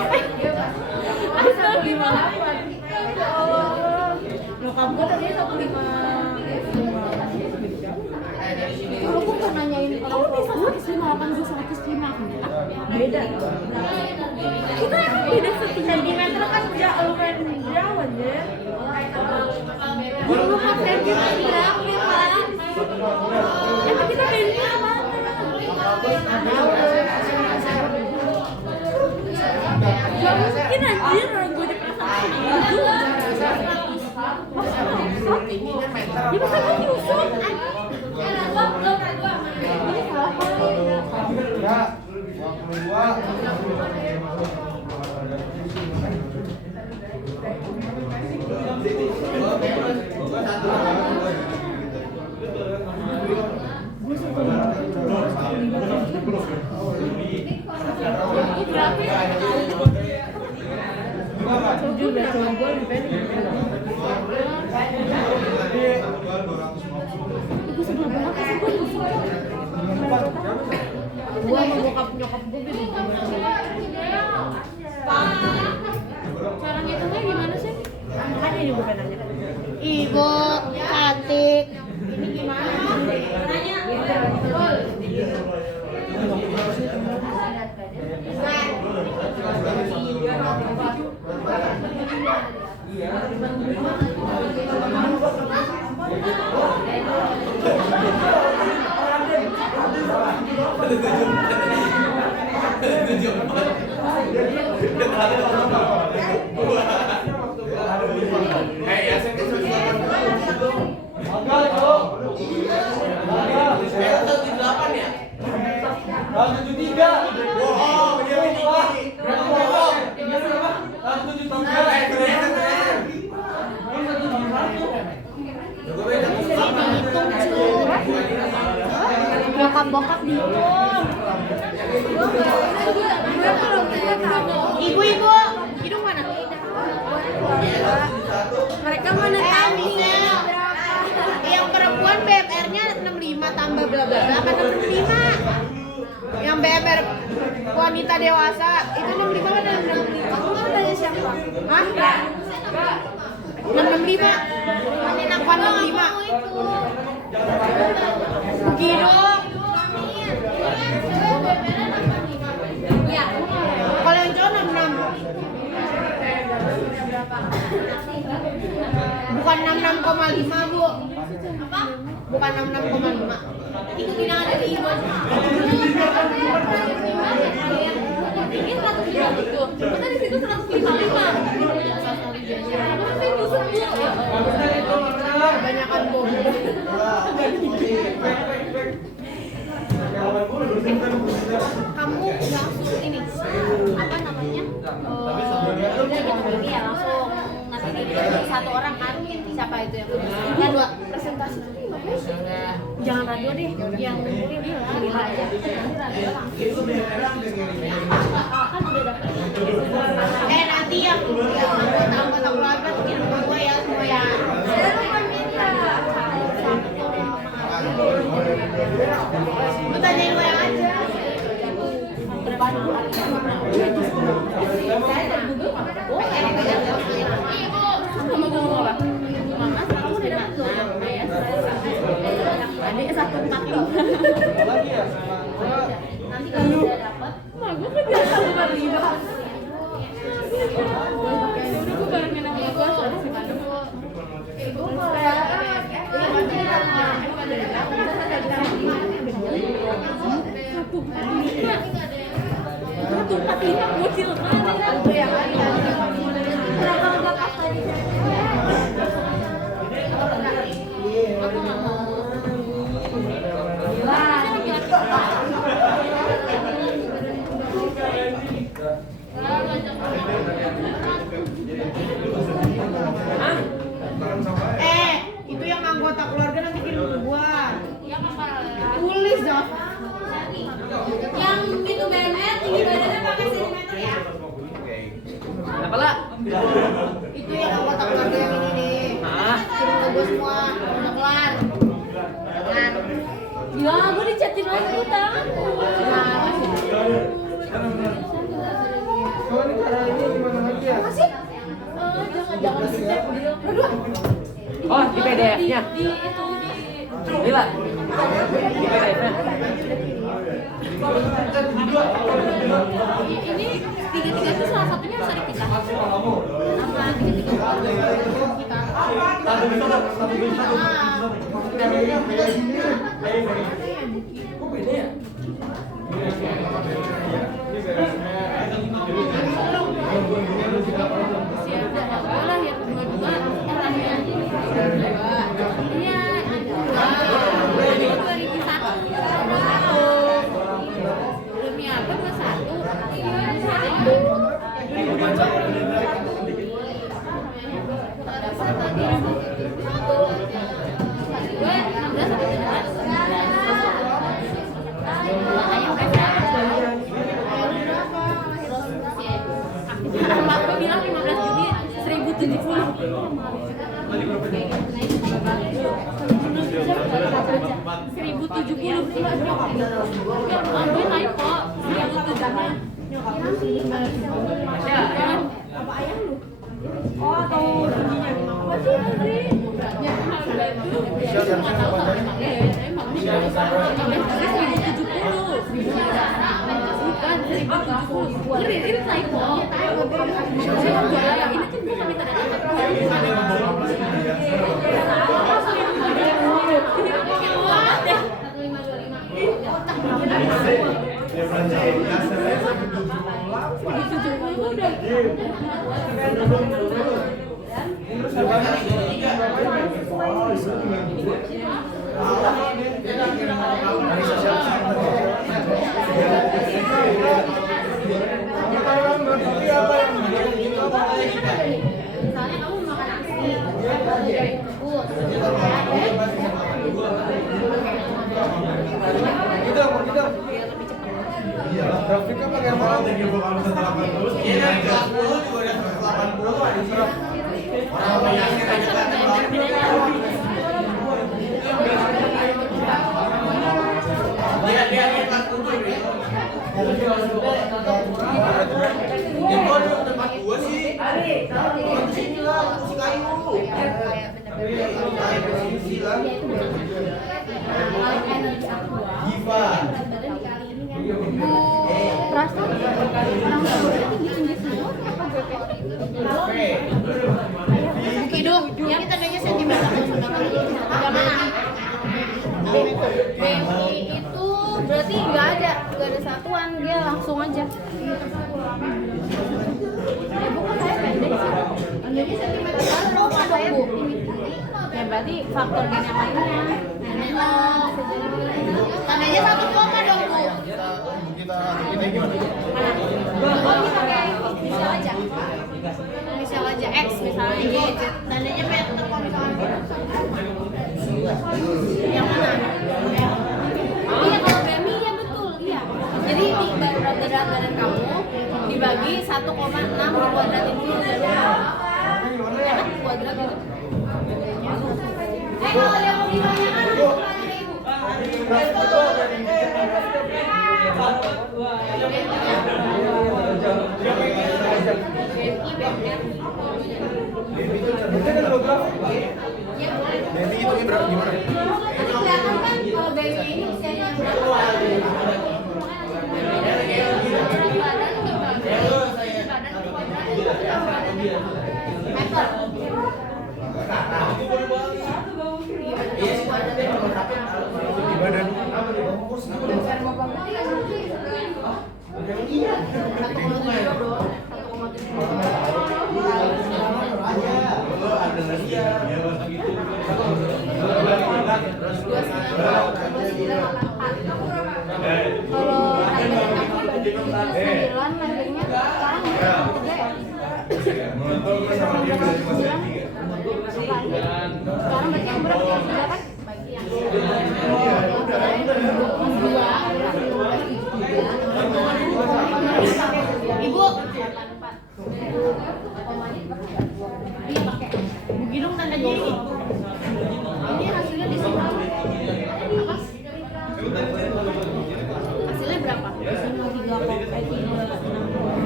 哎。Nyokap gue tadi 155. Kalau gue mau nanyain kamu bisa 158 gue 105 beda. Kita beda sentimeter kan lumayan jauh aja. Lu kan sentimeter ya Pak. Emang kita beda gak mungkin anjir orang gue di perasaan itu. Dia bisa gue nyusup. Gua mau bokap nyokap gue bingung. Cara ngitungnya gimana sih? Kan ini bukan nanya. Ibu cantik. Ini gimana? Nanya. Bokap dihitung. Ibu, hidung mana? Mereka mana tahu yang perempuan BMR-nya 65 tambah bla bla bla kan 65. Yang BMR wanita dewasa itu 65 kan 65. Kamu kan tanya siapa? Hah? 665. Mana 65? Gitu. Ya, kalau yang cowok 66. Bukan 66,5 Bu. Apa? Bukan 66,5. Itu bilang ada di ibu aja. Ini 105 betul. Kita di situ 155. Kebanyakan bom. Kamu langsung ini apa namanya? Ini ya langsung nanti dipilih satu orang kan siapa itu yang dan dua presentasi jangan radio deh yang ngumpulin dia lah aja kan udah dapet nanti yang anggota keluarga kirim ke gue ya semua ya lu tanyain gue yang aja sama gue ngomong apa? Mama sekarang udah dapet belum? Ayah adik 140 nanti kalau udah dapet mak gue kan biasa sama riba udah gue barengin sama gue soalnya si Madem gue kalau 145 bocil itu yang kenapa enggak pas tadi aku nggak mau itu yang anggota keluarga nanti kirim ke gua tulis dong yang itu BMR tinggi badannya pakai sentimeter ya Kenapa lah? itu yang anggota keluarga yang ini nih kirim ke gua semua udah kelar ya gua dicatin lagi lu tangan Kalau ini caranya gimana lagi ya? masih Oh, di PDF-nya. Gila. Di PDF-nya. Ini tiga-tiga itu salah satunya harus ada kita. Apa tiga-tiga kita? Kok beda ya? Lah yang dua-dua, yang iya, dua ribu satu. Demi apa gua satu? Gue 16 sampai 17. Gue bilang 15 Juni 1070. Gue naik kok 1070. Apa ayam lu? Oh, atau tingginya? Apa sih Andri? Ya, itu nggak tahu kalau emang 1070. Bukan 1070. Ini typo. Ini tuh bukan minta misalnya kamu makan nasi, rebus, Iya, grafiknya pakai apa? Tinggi bakal 180. Iya, 80 juga ada 180 ada serap. Orang penyakit aja kan. Lihat 40 ya. Ya gua di tempat gua sih. Di sini lah, si kayu. Giva. Rasa orang tua tinggi-tinggi semua apa Oke dong, ini tandanya sentimeter Yang mana? BMI itu berarti nggak ada satuan, dia langsung aja. Bukan saya pendek sih. Tandanya sentimeter berapa saya tinggi. Ya berarti faktor gen yang lainnya. tandanya 1 koma dong Bu. Kita gimana? Oh kita pakai inisial aja. Inisial aja X misalnya gitu. Tandanya meter kalau misalnya. Yang mana? Iya kalau BMI ya betul, iya. Jadi di berat badan kamu dibagi 1,6 dikuadratin dulu dari ya kan kuadrat gitu. Kalau yang mau ditanyakan aku tanya ibu. Jadi itu berapa gimana? Nanti kelihatan kan kalau BMI ini usianya berapa? Ibu. Bugi dong tandanya ini. Ini hasilnya di sini. Apa? Hasilnya berapa?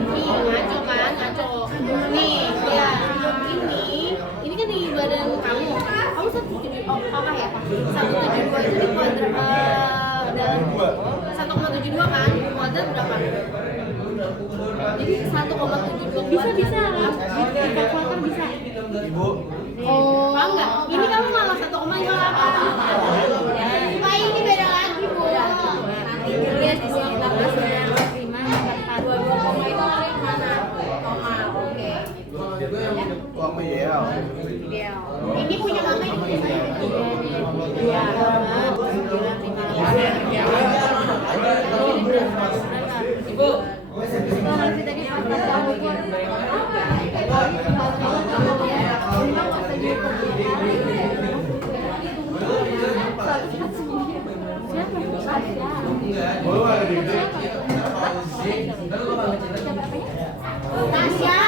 Nih, ngaco kan, ngaco. Nih, ya. Ini Bisa di kalkulator bisa. Ibu. Oh, enggak. Ini kamu malah 1,58. Pak ini beda lagi, Bu. Nanti dilihat di sini 18 dan 5 4. Dua koma itu yang mana? Koma, oke. Koma ya. Ini punya mama, ini punya saya. Iya, Ibu. Tasya.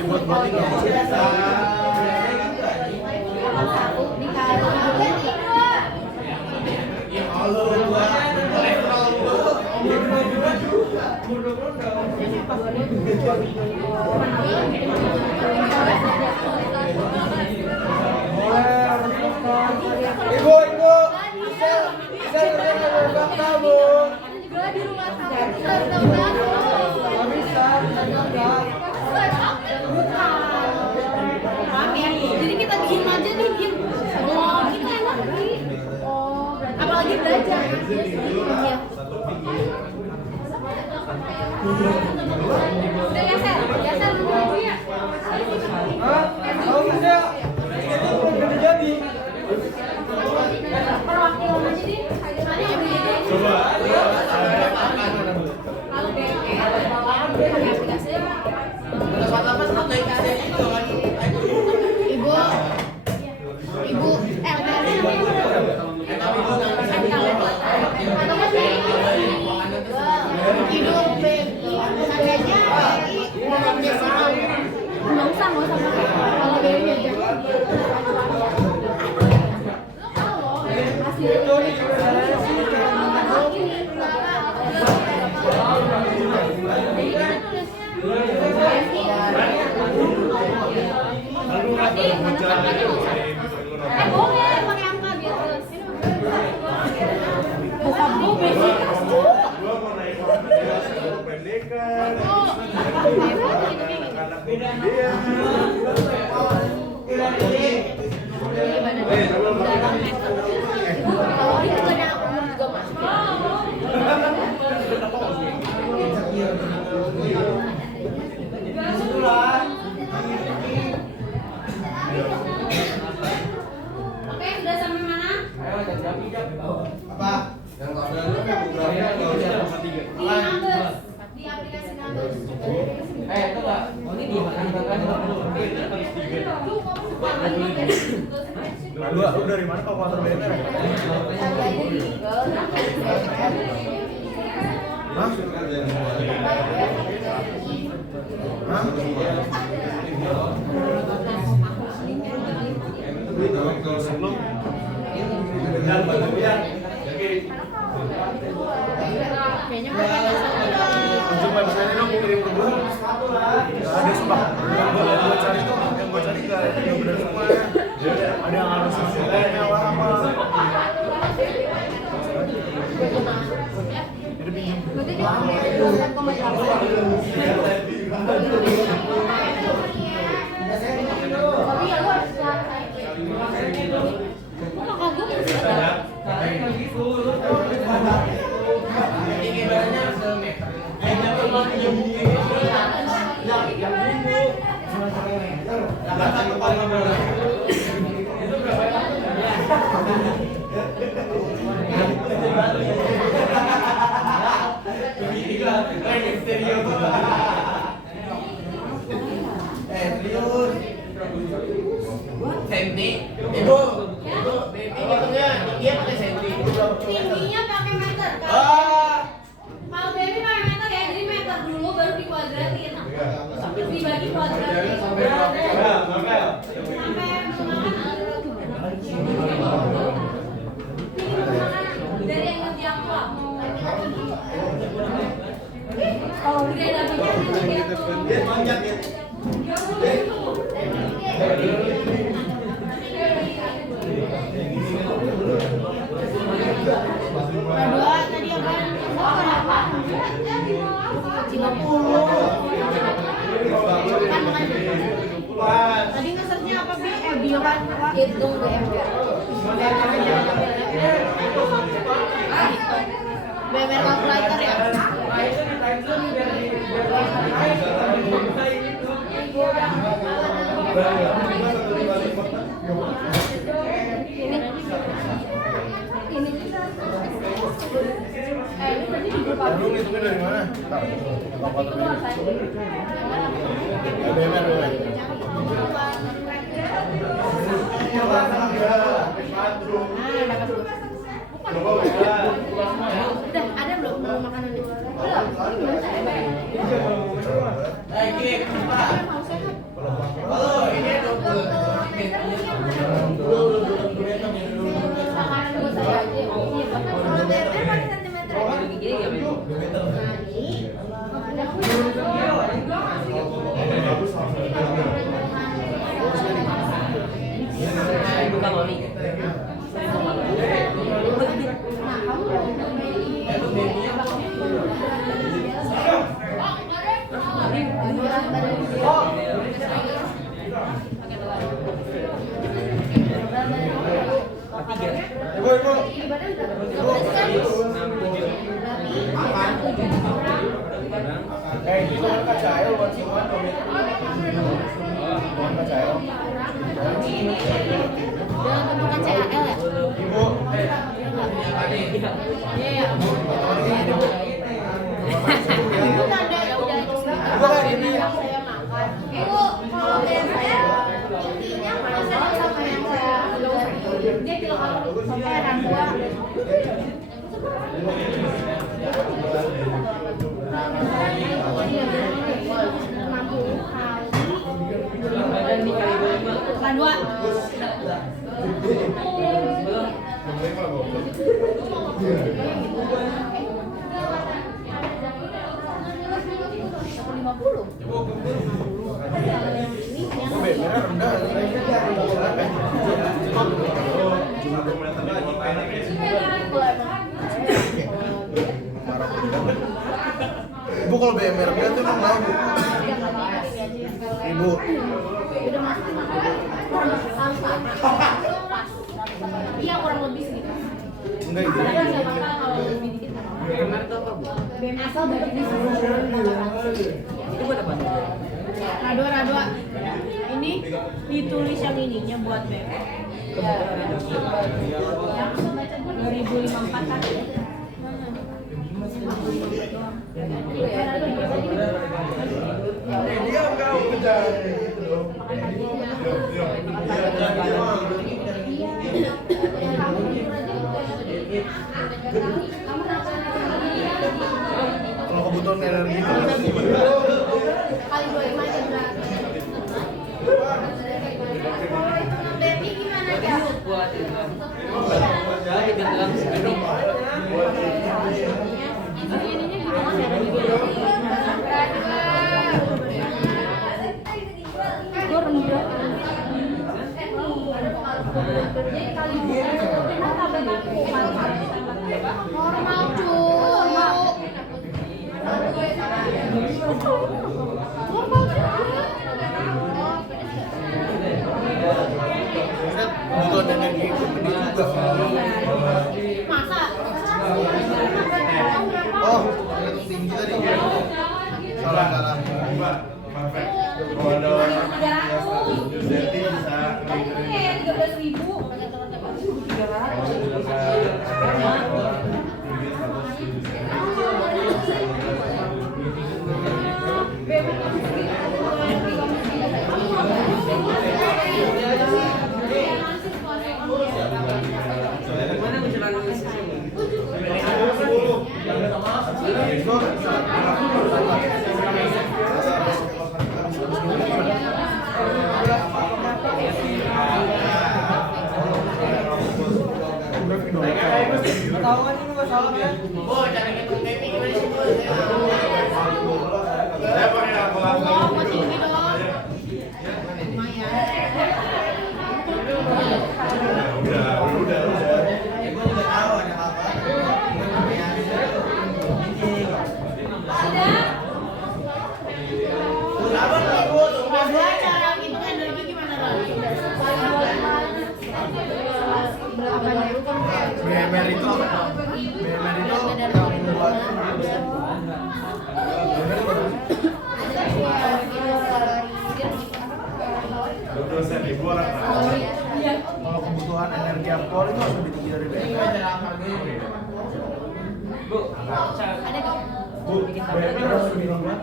Dibuat balik ya. Ibu, bisa ngerebak kamu. Di rumah sakit. Bisa, Jadi kita diem aja nih, diem. Oh, kita enak nih. Oh, apalagi belajar. Iya. Udah geser dulu ya. Hah? Kalau bisa, itu udah jadi. Perwakilan aja deh. Coba. Kalau pakai aplikasi Ibu, hidup baby, harganya dalam desimal. Nggak usah pakai. Kalau baby aja. boleh pakai angka biar terus. Bukan bu, baby kamu. Gua mau naik pendekan. Anak dia. Kalau ini bukannya umur juga masuk. Oke, sudah sampai mana? Apa? Yang tabel itu programnya kalau Di Numbers, di aplikasi Numbers. Itu enggak. Oh, ini dimakan kan. Dua, lu dari mana kalkulator BMR? Hah? Kalau sebelum dan bantuan Kayaknya gue pengen Unjuk website dong, kirim ke gue. Nggak ada sumpah. Yang gue cari tuh, yang gue cari nggak benar semua. Ada yang harus mewah apa. Jadi bingung. Senti. Ibu, baby hitungnya dia pakai senti. Tingginya pakai meter. Kalau baby pakai meter ya, jadi meter dulu baru dikuadratin. Terus dibagi kuadratin. Sampai dari yang ngejangkau. Kalau udah dapetnya Kan makanya. Tadi nge-search-nya apa, Bi? Biokan Hitung BMR. BMR calculator ya? Lu ngitungnya dari mana? BMR. Udah ada belum menu makanannya? Lagi, Pak. Halo, ini Makanan buat saya aja. Kalau BMR pakai sentimeter ya? Itu kan kaca air buat semua. Kaca air. Dalam bentukan CAL ya? Ibu. Iya. Ibu tanda ya udah itu Ibu kan ini ya. saya makan. Bu, kalau BMR intinya sama sama yang saya Dia kilokalori sampai orang tua. Bukan dua. BMR rendah. Ibu kalau BMR rendah tuh emang mau. Ibu. Iya kurang lebih segitu. Enggak gitu. Tapi nggak apa-apa kalau lebih dikit nggak apa-apa. BMR asal bajunya Itu buat apa? Radua. Ini ditulis yang ininya buat BMR. Yang 2054 kan? Dia enggak udah gitu loh. Kalau kebutuhan energi itu Kali 25 aja berarti. BMI gimana ya? Buat itu. Jadi biar dalam segini. Ininya gitu kan ya ada juga. Gue rendah. Normal cu. kebutuhan energi itu gede juga. Masa? Oh, ternyata tinggi tadi. Salah. Kalau ada orang jadi bisa Kayak 13.000. Mana menjelang sesi? Ketahuan ini masalah kan? Oh, cara ngitung baby gimana sih, Bu? Saya pakai kalkulator. Oh, mau tinggi dong. Udah. Gue udah tahu ada apa. Kalau kebutuhan energi alkohol itu harus lebih tinggi dari BMR. Bu, BMR harus lebih tinggi.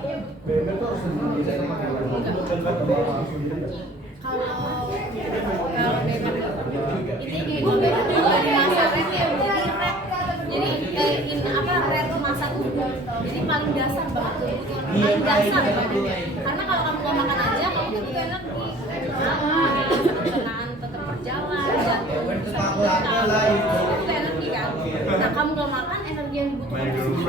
BMR itu harus lebih tinggi dari ini juga dari masa red ya, jadi red tuh masa tubuh, jadi paling dasar banget tuh, paling dasar banget. Karena kalau kamu mau makan aja, kamu tuh butuh energi, pencernaan tetap berjalan, jantung bisa bergetar, itu butuh energi kan. Nah kamu nggak makan, energi yang dibutuhkan di sini.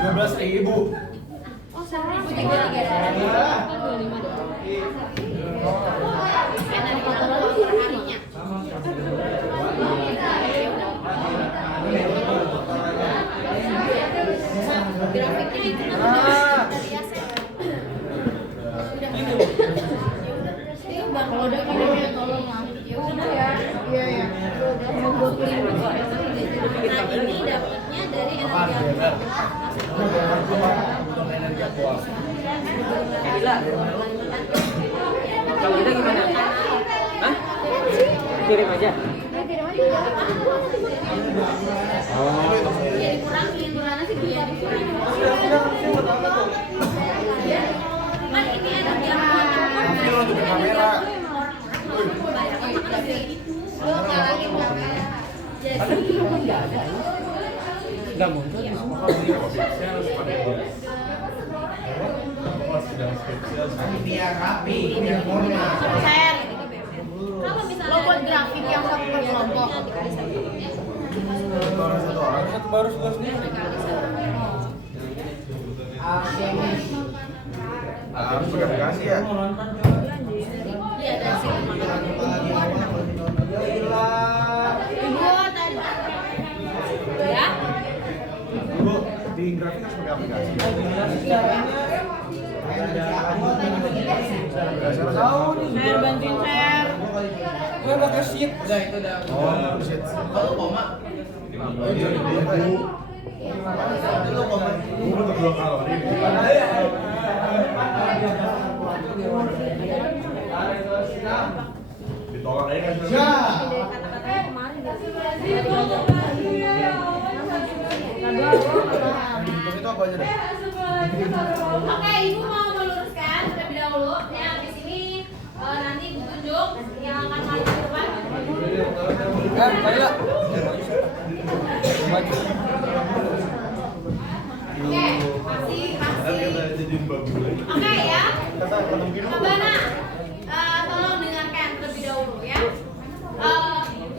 13.000. Oh, 1.000 juga 3 perharinya. Grafiknya itu nanti dari Aset. Itu bang kalau udah kirimnya tolong lah. Ya udah ya. Iya ya. Mau gue kirim juga. Nah ini dapatnya dari energi Energi alkohol. Gila. Kalau kita gimana? Hah? Kirim aja. Oh. ya dikurangin, kurangnya sih dia dikurangin. Kan ini energi yang Tapi lo nunjukin kamera. Enggak mungkin. Biar rapi, biar formal. Share. Kalau misalnya Lo buat grafik yang satu per kelompok. Satu orang satu orang. Satu baru suka sendiri. Harus pakai aplikasi ya. iya dari sini makanan Ibu tadi. ya. Dulu di grafik harus pakai aplikasi. Share, bantuin share. Gue pakai sheet. Oh, shit. Kalau koma, Dulu komen. Gue butuh 2 kalori. Ditolak aja kan. Kata-katanya kemarin Untuk itu apa aja deh? Oke, ibu mau meluruskan terlebih dahulu. Ya, di sini nanti ibu tunjuk yang akan maju ke depan. Baiklah. Maju. Oke, kasih. Oke ya. Abana, tolong dengarkan terlebih dahulu ya.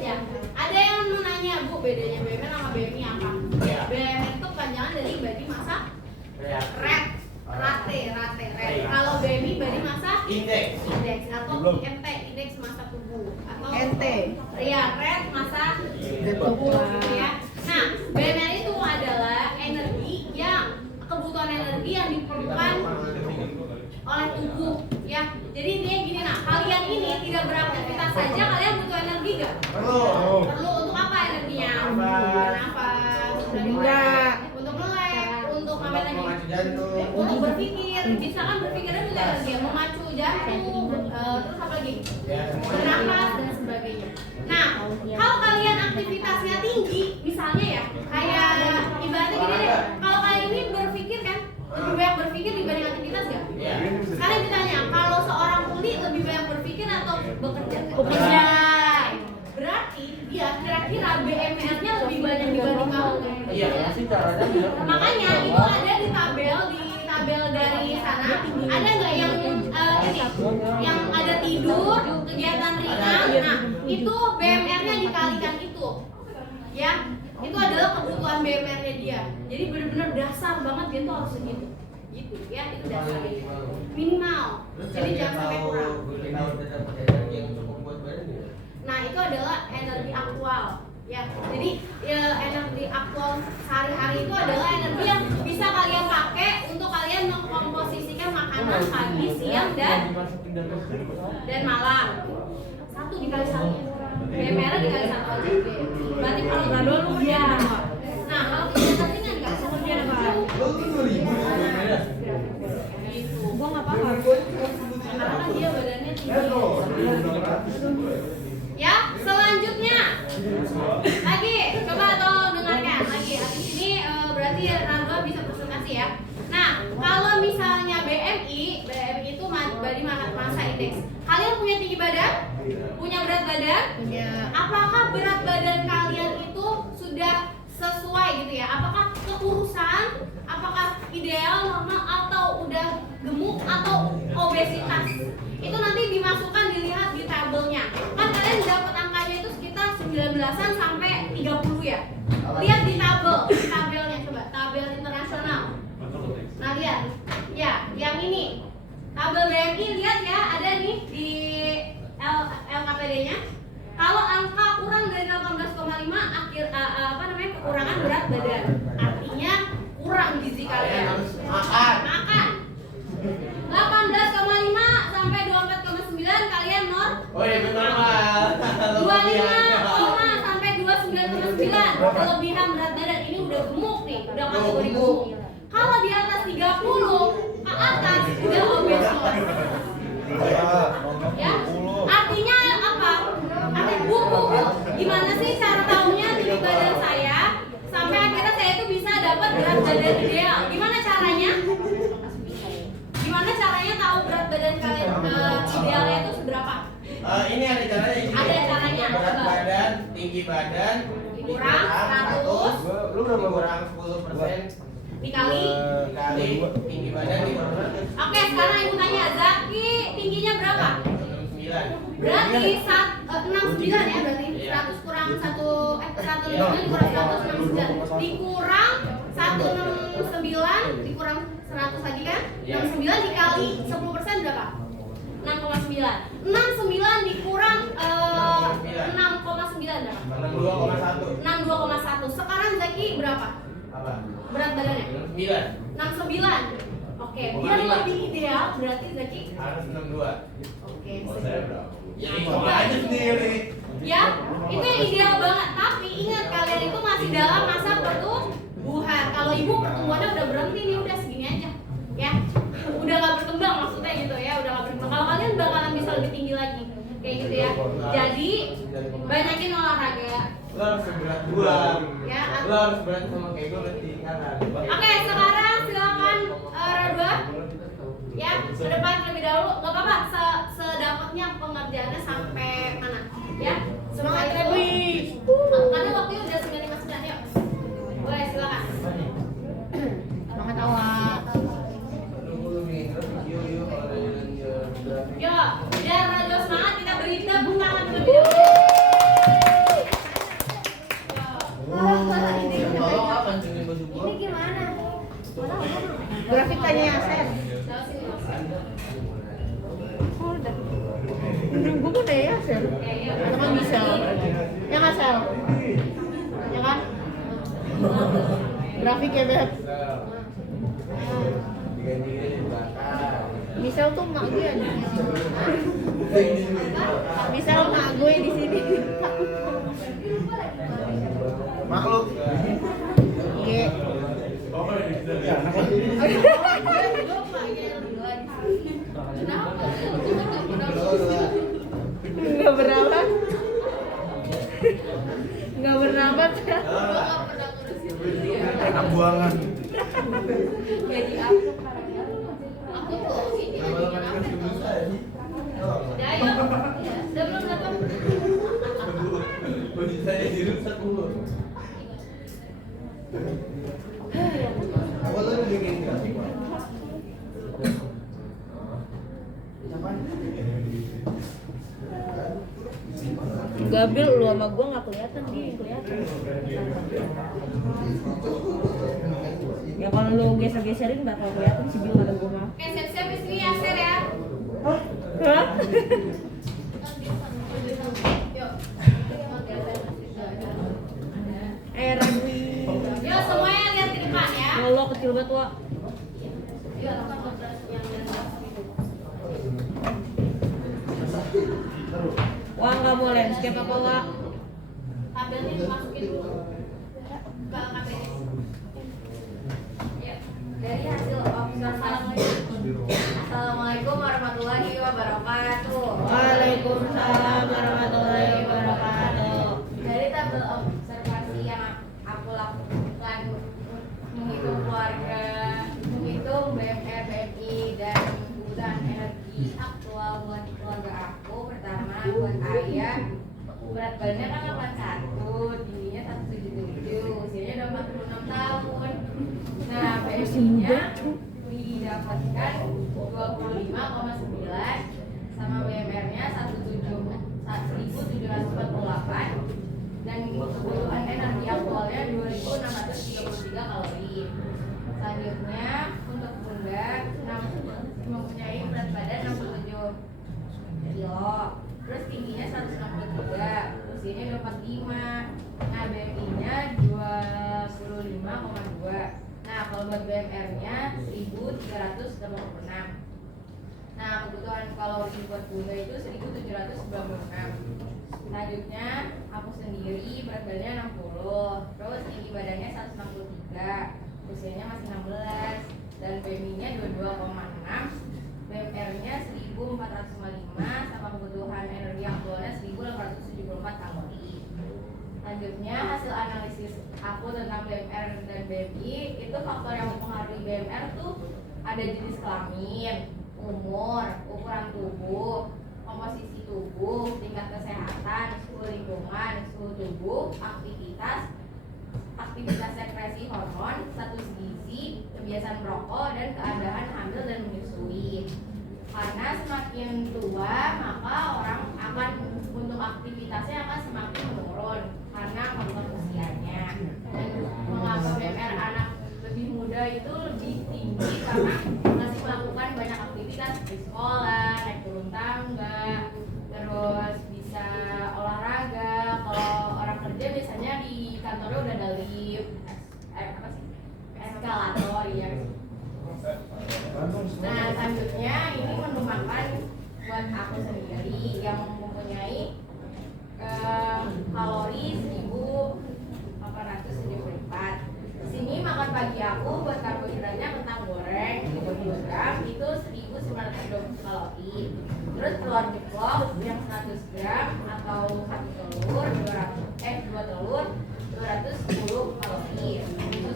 Ya, ada yang menanya Bu, bedanya BMR sama BMI apa? Ya, BMR itu panjangan dari body massa rate. Kalau BMI body massa indeks. atau IMT, indeks massa tubuh atau NT. ya, rate massa tubuh ya. Nah, BMR itu adalah energi yang kebutuhan energi yang diperlukan oleh tubuh ya. Jadi intinya gini, nah kalian ini tidak beraktivitas saja kalian butuh energi gak? Perlu untuk apa energinya? Bernafas, Enggak. untuk melek, untuk apa lagi? Untuk berpikir, misalkan berpikirnya juga energi, memacu jantung, terus apa lagi? Bernafas dan sebagainya. Nah, kalau kalian aktivitasnya tinggi, misalnya ya, kayak ibaratnya gini deh, kalau kalian ini berpikir kan, lebih banyak berpikir dibanding aktivitas gak? Sekarang ditanya, kalau seorang kuli lebih banyak berpikir atau bekerja? Bekerja. Berarti dia kira-kira BMR-nya lebih banyak dibanding kamu. Iya. Makanya itu ada di tabel dari sana. Ada nggak yang ini? Yang ada tidur, kegiatan ringan. Nah, itu BMR-nya dikalikan itu. Ya, itu adalah kebutuhan BMR-nya dia. Jadi benar-benar dasar banget dia tuh harus segitu. Gitu ya, itu dasarnya. Minimal. Jadi jangan sampai kurang. Nah, itu adalah energi aktual ya. Jadi energi aktual sehari-hari itu adalah energi yang bisa kalian pakai untuk kalian mengkomposisikan makanan pertengahan pagi, siang, dan malam. 1 dikali 1. BMR dikali 1 aja. Berarti kalau nggak dulu ya. Nah, kalau kegiatan ringan nggak bisa kerja apa? Gitu. Gua nggak apa-apa. Karena kan dia badannya tinggi. Ya, selanjutnya lagi coba tolong dengarkan lagi. Habis ini berarti Rangga bisa presentasi ya. Nah, kalau misalnya BMI itu Body Massa Index. Kalian punya tinggi badan? Punya berat badan? Punya. Apakah berat badan kalian itu sudah sesuai gitu ya? Apakah kekurusan? Apakah ideal, normal, atau udah gemuk atau obesitas? Itu nanti dimasukkan, dilihat di tabelnya. Kan kalian dapat angkanya itu sekitar 19-an sampai 30 ya. Lihat di tabelnya coba, tabel internasional. Nah, lihat. Ya, yang ini. Tabel BMI lihat ya, ada nih di LKPD-nya. Kalau angka kurang dari 18,5 kekurangan berat badan. Artinya kurang gizi kalian. Harus makan. 18,5 sampai 24,9 kalian Oh iya benar Mas. 25, sampai 29,9 kelebihan berat badan. Ini udah gemuk nih, udah kategori gemuk. Kalau di atas 30 ke atas udah obesitas. Ya, artinya apa? Bu, gimana sih cara tahunya tinggi badan saya sampai akhirnya saya itu bisa dapat berat badan ideal? Gimana caranya? Gimana caranya tahu berat badan kalian idealnya itu seberapa? Ini ada caranya. Ada caranya. Berat badan, tinggi badan Kurang 100 Lu udah kurang 10% dikali. tinggi badan 5%. Oke, sekarang ibu tanya, Zaki tingginya berapa? 9. Berarti 69 ya, berarti 100 kurang 165 dikurang 169 dikurang 169 dikurang 100 lagi kan? 69 dikali 10% berapa? 6,9. 69 dikurang 6,9 berapa? 62,1. 62,1. Sekarang Zaki berapa? Apa? Berat badannya? 9. 69. Oke, biar lebih ideal berarti Zaki. Harus 62. Oke. Saya berapa? Ya coba aja sendiri. Ya, itu yang ideal banget. Tapi ingat kalian itu masih dalam masa pertumbuhan. Kalau ibu pertumbuhannya udah berhenti nih, udah segini aja, ya. Udah nggak berkembang maksudnya gitu ya, udah nggak berkembang. Kalau kalian bakalan bisa lebih tinggi lagi, kayak gitu ya. Jadi banyakin olahraga. Lo harus berat gua. Ya. Lo harus berat sama kayak gua berarti kanan. Oke, sekarang silakan Radwa. Ya, ke depan terlebih dahulu. Gak apa-apa, sedapatnya pengerjaannya sampai mana? Ya, semangat Radwi. Karena waktunya udah 9:59, yuk. Boleh, silakan. Semangat awak. Yuk, biar Radwa semangat, kita beri tepuk tangan terlebih dahulu. Ini gimana? Grafik tanya Asep. Oh, udah. Gue pun udah ya Asep. Sama Misel. Ya nggak Sel? Ya kan? Grafiknya Beb. Misel tuh mak gue ada di sini. Misel mak gue di sini. Makhluk. Iya. Nggak berabat. Nggak berabat. Enak buangan. Jadi aku tuh ini lagi kenapa? Udah yuk. Udah belum datang? Saya dirusak dulu. Apa lu bikin grafik? Gabil lu sama gua nggak kelihatan dia kelihatan. Ya kalau lu geser-geserin bakal kelihatan sih Bil kata gua mah. Oke, siap-siap di sini ya, Ser ya. Hah? Yuk. Radwi. Yuk, semuanya lihat ke depan ya. Lo kecil banget, Wak. Yuk, lakukan operasi yang biasa. Wah nggak boleh, skip apa nggak? Tabelnya dimasukin dulu ke KPS. Ya. Dari hasil observasi. Assalamualaikum warahmatullahi wabarakatuh. Waalaikumsalam warahmatullahi wabarakatuh. Dari tabel observasi yang aku lakukan menghitung keluarga, menghitung BMR, BMI dan kebutuhan energi aktual buat keluarga aku. Pertama buat ayah, berat badannya kan 81, tingginya 177, usianya udah 46 tahun. Nah, BMI-nya didapatkan 25,9 sama BMR-nya 1748 dan kebutuhan energi aktualnya 2633 kalori. Selanjutnya untuk bunda mempunyai berat badan 67 kilo, terus tingginya 163, usianya 25. Nah, BMI-nya 25,2. Nah, kalau buat BMR-nya 1386. Nah, kebutuhan kalori buat bunda itu 1796. Selanjutnya, aku sendiri berat badannya 60, terus tinggi badannya 163, usianya masih 16, dan BMI-nya 22,6, BMR-nya 1455, sama kebutuhan energi aktualnya 1874 kalori. Selanjutnya, hasil analisis aku tentang BMR dan BMI, itu faktor yang mempengaruhi BMR tuh ada jenis kelamin, umur, ukuran tubuh, komposisi tubuh, tingkat kesehatan, suhu lingkungan, suhu tubuh, aktivitas sekresi hormon, status gizi, kebiasaan merokok, dan keadaan hamil dan menyusui. Karena semakin tua, maka orang akan untuk aktivitasnya akan semakin menurun karena faktor usianya. Dan mengapa BMR anak lebih muda itu lebih tinggi karena masih melakukan banyak aktivitas di sekolah, naik turun tangga, terus bisa olahraga. Kalau orang kerja biasanya di kantornya udah ada lift, eskalator ya. Nah, selanjutnya ini menu makan buat aku sendiri yang mempunyai kalori 1874. Sini makan pagi aku buat karbohidratnya kentang goreng 30 gram itu 1920 kalori. Terus telur ceplok yang 100 gram atau 1 telur 2 telur 210 kalori.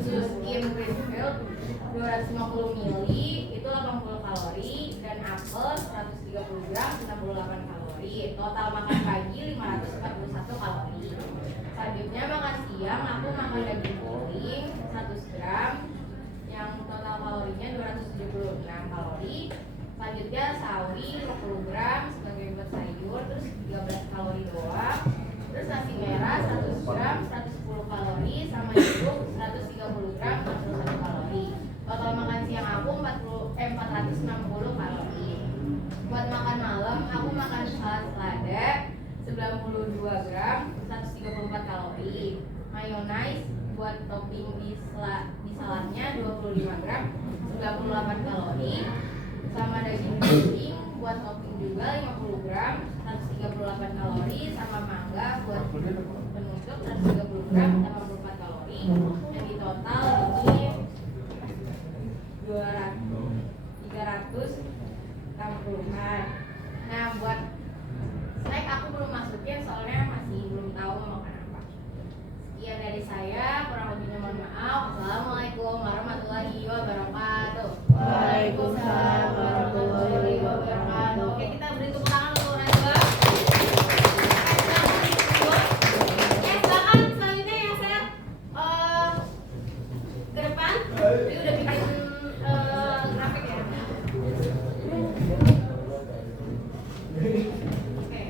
Susu skim Greenfield 250 ml itu 80 kalori dan apel 130 gram 68 kalori. Total makan pagi 541 kalori. Selanjutnya makan siang aku makan daging guling 100 gram yang total kalorinya 276 kalori. Selanjutnya sawi 50 gram sebagai buat sayur terus 13 kalori doang. Terus nasi merah 100 gram 110 kalori sama jeruk 130 gram 41 kalori. Total makan siang aku 460 kalori. Buat makan malam aku makan salad selada 92 gram 134 kalori. Mayonnaise buat topping di saladnya 25 gram 98 kalori. Sama daging kambing buat topping juga 50 gram 138 kalori. Sama mangga buat penutup 130 gram 84 kalori. Dan di total ini 360-an. Nah, buat snack aku belum masukin soalnya masih belum tahu mau makan apa. Sekian dari saya, kurang lebihnya mohon maaf. Assalamualaikum warahmatullahi wabarakatuh. Waalaikumsalam warahmatullahi wabarakatuh. Oke, kita beri tepuk tangan untuk Najwa. Silakan selanjutnya yang saya ke depan. Ini udah bikin grafik ya. Oke.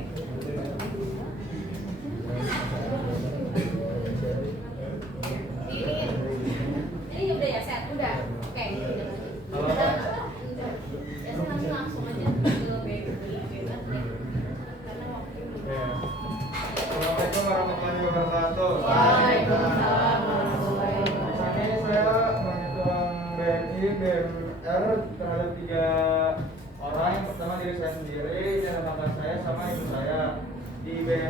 Ini udah ya set, udah. Oke. Ya saya langsung aja ke bebas deh. Karena waktu Assalamualaikum warahmatullahi wabarakatuh. Waalaikumsalam warahmatullahi wabarakatuh. Saat ini saya menghitung BMI, BMR terhadap 3 orang. Yang pertama diri saya sendiri, dan tetangga saya sama ibu saya.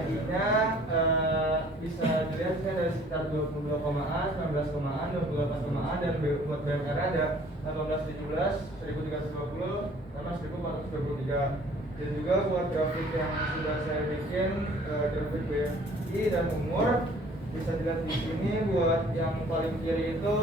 BMI-nya bisa dilihat sih ada sekitar 22 komaan, 19 komaan, 28 komaan, dan buat BMR ada 1817, 1320, sama 1423. Dan juga buat grafik yang sudah saya bikin, grafik BMI dan umur bisa dilihat di sini. Buat yang paling kiri itu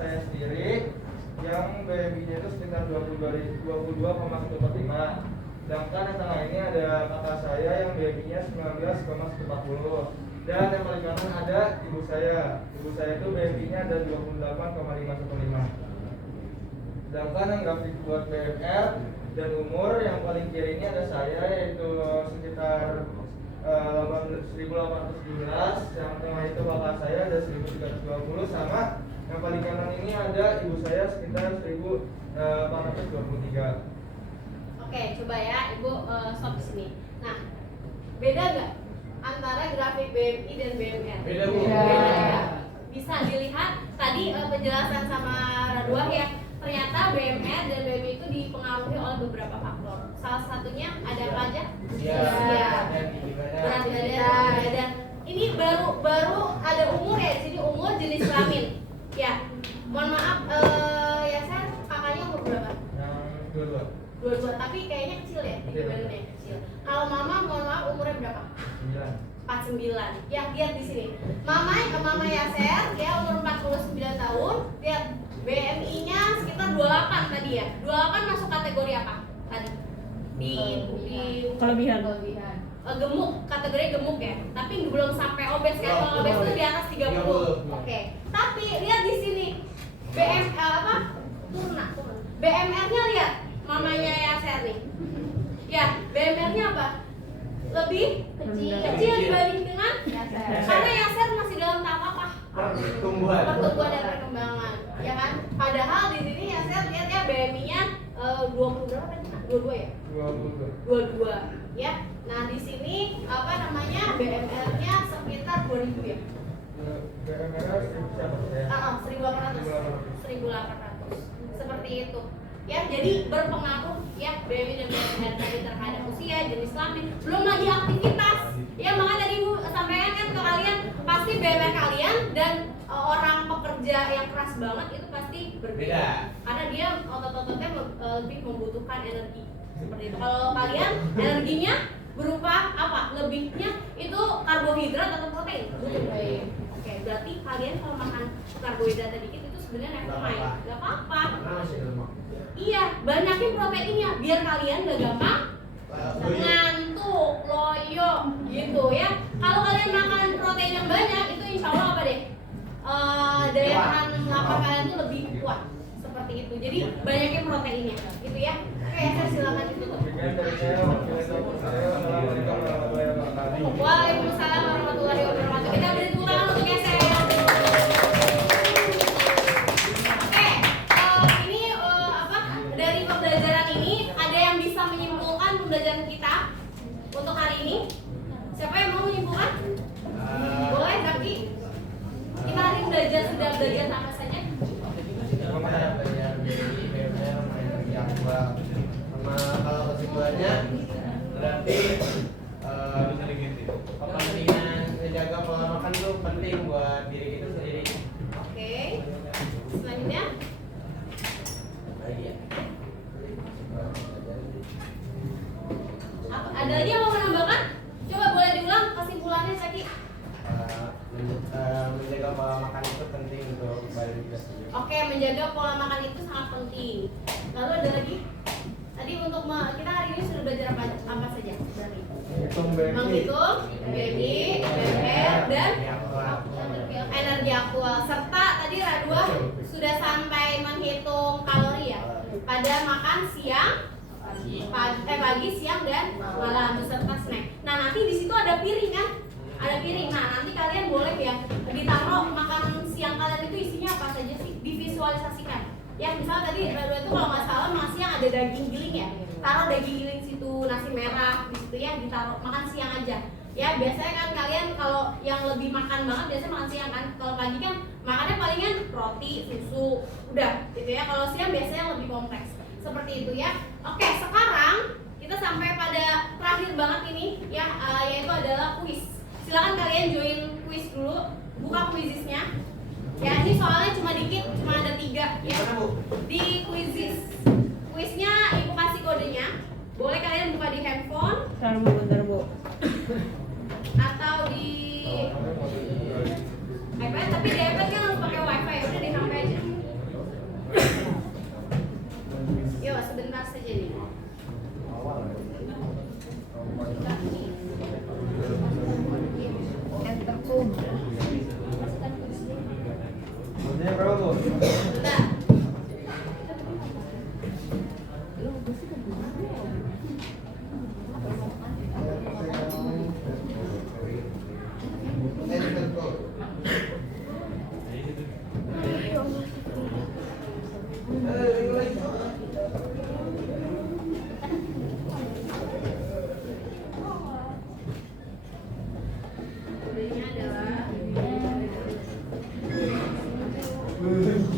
saya sendiri, yang BMI-nya itu sekitar 22,145. Sedangkan yang tengah ini ada kakak saya yang BMI-nya 19,140. Dan yang paling kanan ada ibu saya. Ibu saya itu BMI-nya ada 28,515. Sedangkan yang grafik buat BMR dan umur yang paling kiri ini ada saya, yaitu sekitar 1817. Yang tengah itu kakak saya ada 1320, sama yang paling kanan ini ada ibu saya sekitar 1823. Oke, coba ya Ibu stop di sini. Nah, beda nggak antara grafik BMI dan BMR? Beda, Bu. Beda. Bisa dilihat tadi penjelasan sama Radwa ya. Ternyata BMR dan BMI itu dipengaruhi oleh beberapa faktor. Salah satunya ada apa aja? Usia, berat badan. Ini baru ada umur ya. Jadi umur, jenis kelamin. Ya, mohon maaf ya saya kakaknya umur berapa? Yang Dua, tapi kayaknya kecil ya, tinggi badannya kecil. Kalau mama, mohon maaf umurnya berapa? 49. Ya, lihat di sini. Mama Yaser, dia umur 49 tahun. Lihat BMI-nya sekitar 28 tadi ya. 28 masuk kategori apa? Tadi. Di Kelebihan. Gemuk, kategori gemuk ya. Tapi belum sampai obes kan. Kalau obes itu di atas 30. Oke. Tapi lihat di sini. Turun. BMR-nya lihat. Mamanya Yaser nih. Ya, BMR-nya apa? Lebih kecil dibanding dengan Yaser. Karena Yaser masih dalam tahap apa? Pertumbuhan dan perkembangan, ya kan? Padahal di sini Yaser lihat ya BMI-nya 20 berapa tadi? 22 ya? 22. Ya. Nah, di sini BMR-nya sekitar 2000 ya? BMR 1800. Seperti itu. Ya, jadi berpengaruh ya BMI dan BMR tadi terhadap usia, jenis kelamin, belum lagi aktivitas. Ya, makanya tadi Ibu sampaikan kan ke kalian, pasti BMR kalian dan orang pekerja yang keras banget itu pasti berbeda. Karena dia otot-ototnya lebih membutuhkan energi. Seperti itu. Kalau kalian energinya berupa apa? Lebihnya itu karbohidrat atau protein? Oke, berarti kalian kalau makan karbohidrat sedikit itu sebenarnya fine, nggak apa-apa. Iya, banyakin proteinnya biar kalian gak gampang ngantuk, loyo gitu ya. Kalau kalian makan protein yang banyak itu insya Allah apa deh? Daya tahan lapar kalian tuh lebih kuat. Seperti itu. Jadi banyakin proteinnya gitu ya. Oke, saya silakan ditutup. Waalaikumsalam warahmatullahi wabarakatuh. Kita beri tepuk tangan untuk Yaser. Dari pembelajaran ini ada yang bisa menyimpulkan pembelajaran kita untuk hari ini? Siapa yang mau menyimpulkan? Boleh, tapi kita hari ini sudah belajar apa saja? Sama kalau kesimpulannya berarti kepentingan menjaga pola makan itu penting buat diri kita sendiri. Oke. Selanjutnya ada lagi yang mau menambahkan? Coba boleh diulang kesimpulannya Zaki. Menjaga pola makan itu penting untuk badan kita sendiri. Oke, menjaga pola makan itu sangat penting. Lalu ada lagi? Tadi untuk kita hari ini sudah belajar apa saja? Dari menghitung BMI, BMR, dan energi aktual. Serta tadi Radwa sudah sampai menghitung kalori ya pada makan siang, pagi, siang, dan malam beserta snack. Nah, nanti di situ ada piring kan? Ada piring. Nah, nanti kalian boleh ya ditaruh makanan siang kalian itu isinya apa saja sih? Divisualisasikan. Ya, misalnya tadi Radwa itu kalau nggak salah makan siang ada daging giling ya. Taruh daging giling situ, nasi merah di situ ya, ditaruh makan siang aja. Ya, biasanya kan kalian kalau yang lebih makan banget biasanya makan siang kan. Kalau pagi kan makannya palingan roti, susu, udah gitu ya. Kalau siang biasanya lebih kompleks. Seperti itu ya. Oke, sekarang kita sampai pada terakhir banget ini ya, yaitu adalah kuis. Silakan kalian join kuis dulu, buka kuisisnya. Ya, ini soalnya cuma dikit, cuma ada 3 ya. Di kuisnya ibu kasih kodenya. Boleh kalian buka di handphone. Bentar bu. Atau di iPad, tapi di iPad kan harus pakai wifi, udah di HP aja. Yuk, sebentar saja nih. Enter home. Maksudnya berapa bu? Bentar. Kodenya adalah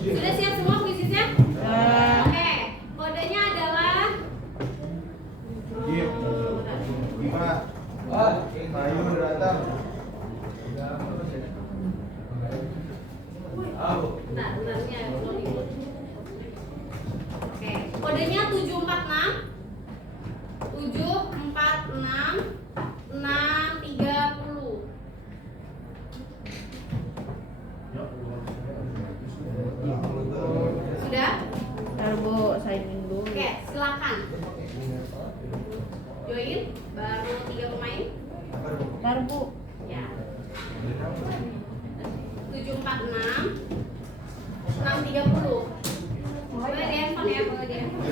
sudah siap semua kuisisnya? Oke, kodenya adalah Ayo datang. bentar ini ada loading. Oke, kodenya 746 630. Sudah? Bentar bu, signing dulu. Oke, silakan. Join baru 3 pemain. Bentar bu. Ya. 746 630. Boleh di handphone ya, boleh di handphone.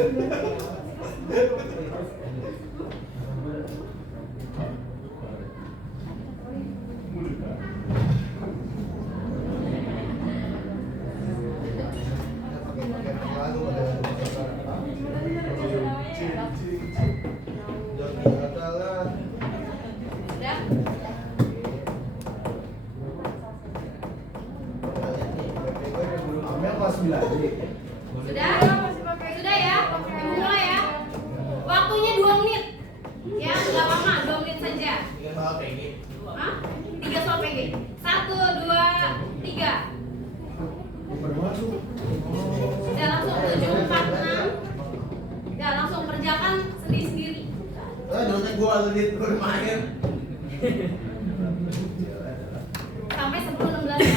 Sudah? Sudah? Sudah ya? Ibu mulai ya? Waktunya 2 menit. Ya, nggak lama, 2 menit saja. Hah? 3 soal PG. 1, 2, 3. Udah langsung 746. Udah langsung kerjakan sendiri-sendiri. Sampai 10-16 ya.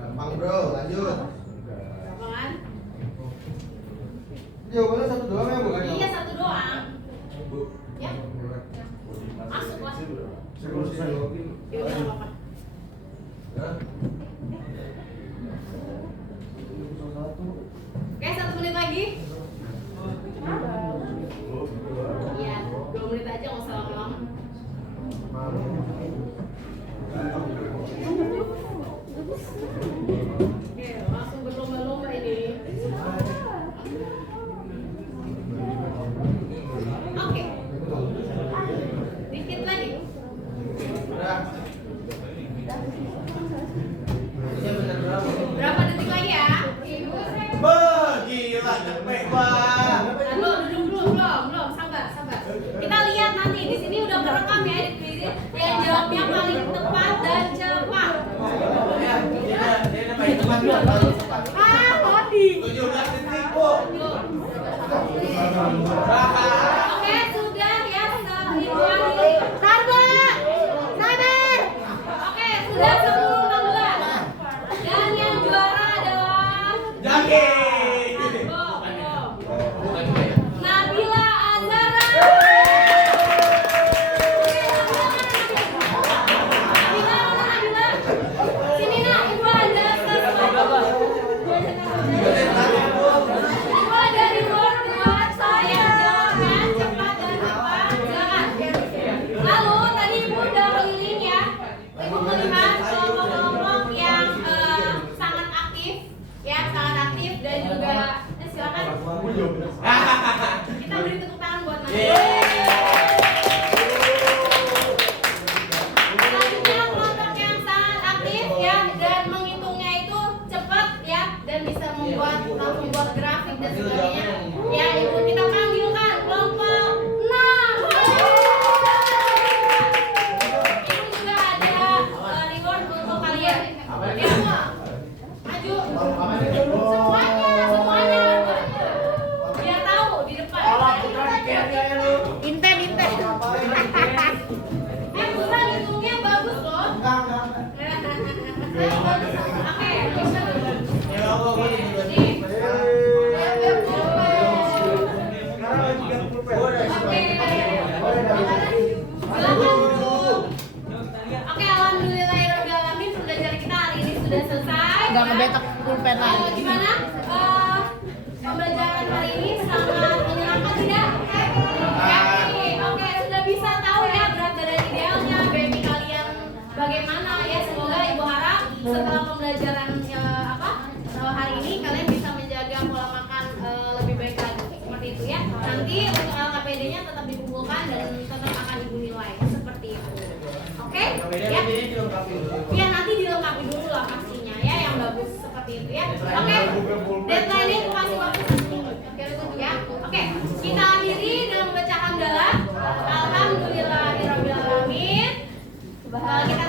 Gampang bro, lanjut. Gampang. Jawabannya 1 doang ya bukan? Iya, 1 doang. Ya. Masuk lah. Ya udah nggak apa-apa. Oke, 1 menit lagi. Iya, 2 menit aja, nggak usah lama-lama. Oke, langsung berlomba-lomba ini. Oke. Dikit lagi. Berapa detik lagi ya? Gila, cepet banget. Belum, sabar. Kita lihat nanti di sini udah kerekam ya di kuis yang jawabnya paling tepat dan cepat. Tadi. 17 detik, Bu. Oke, sudah ya, Ibu Ani. Sabar. Oke, sudah 10-16. Dan yang juara adalah Jaki. Nabila Azara. Nabila. Sini nak, Ibu ada sesuatu. Ibu ada reward buat saya. Jangan cepat dan cepat. Jangan. Lalu tadi Ibu udah keliling ya. Ibu melihat kelompok-kelompok yang sangat aktif, dan juga silakan. Kita beri tepuk tangan buat Nabila. Selanjutnya buat grafik dan sebagainya. Ya, itu kita panggilkan kelompok 6. Ini juga ada reward untuk kalian. Ya, maju. Semuanya. Biar tahu di depan. Inten. Bukan hitungnya bagus loh. Bagus. Oke, bisa. Nih. Oke, alhamdulillahirobbilalamin pembelajaran kita hari ini sudah selesai. Gak ngebetak pulpen lagi. Gimana? Pembelajaran hari ini sangat menyenangkan tidak? Happy. Oke, sudah bisa tahu ya berat badan idealnya, BMI kalian bagaimana ya. Semoga Ibu harap setelah pembelajaran hari ini kalian bisa menjaga pola makan lebih baik lagi seperti itu ya. Nanti untuk LKPD-nya tetap dikumpulkan dan tetap akan Ibu nilai seperti itu. Oke? Ya. Ya, nanti dilengkapi dulu lah pastinya ya yang bagus seperti itu ya. Oke. Deadline-nya aku kasih waktu 1 minggu. Oke, ya. Oke, kita akhiri dengan membaca hamdalah. Alhamdulillahirobbilalamin. Kita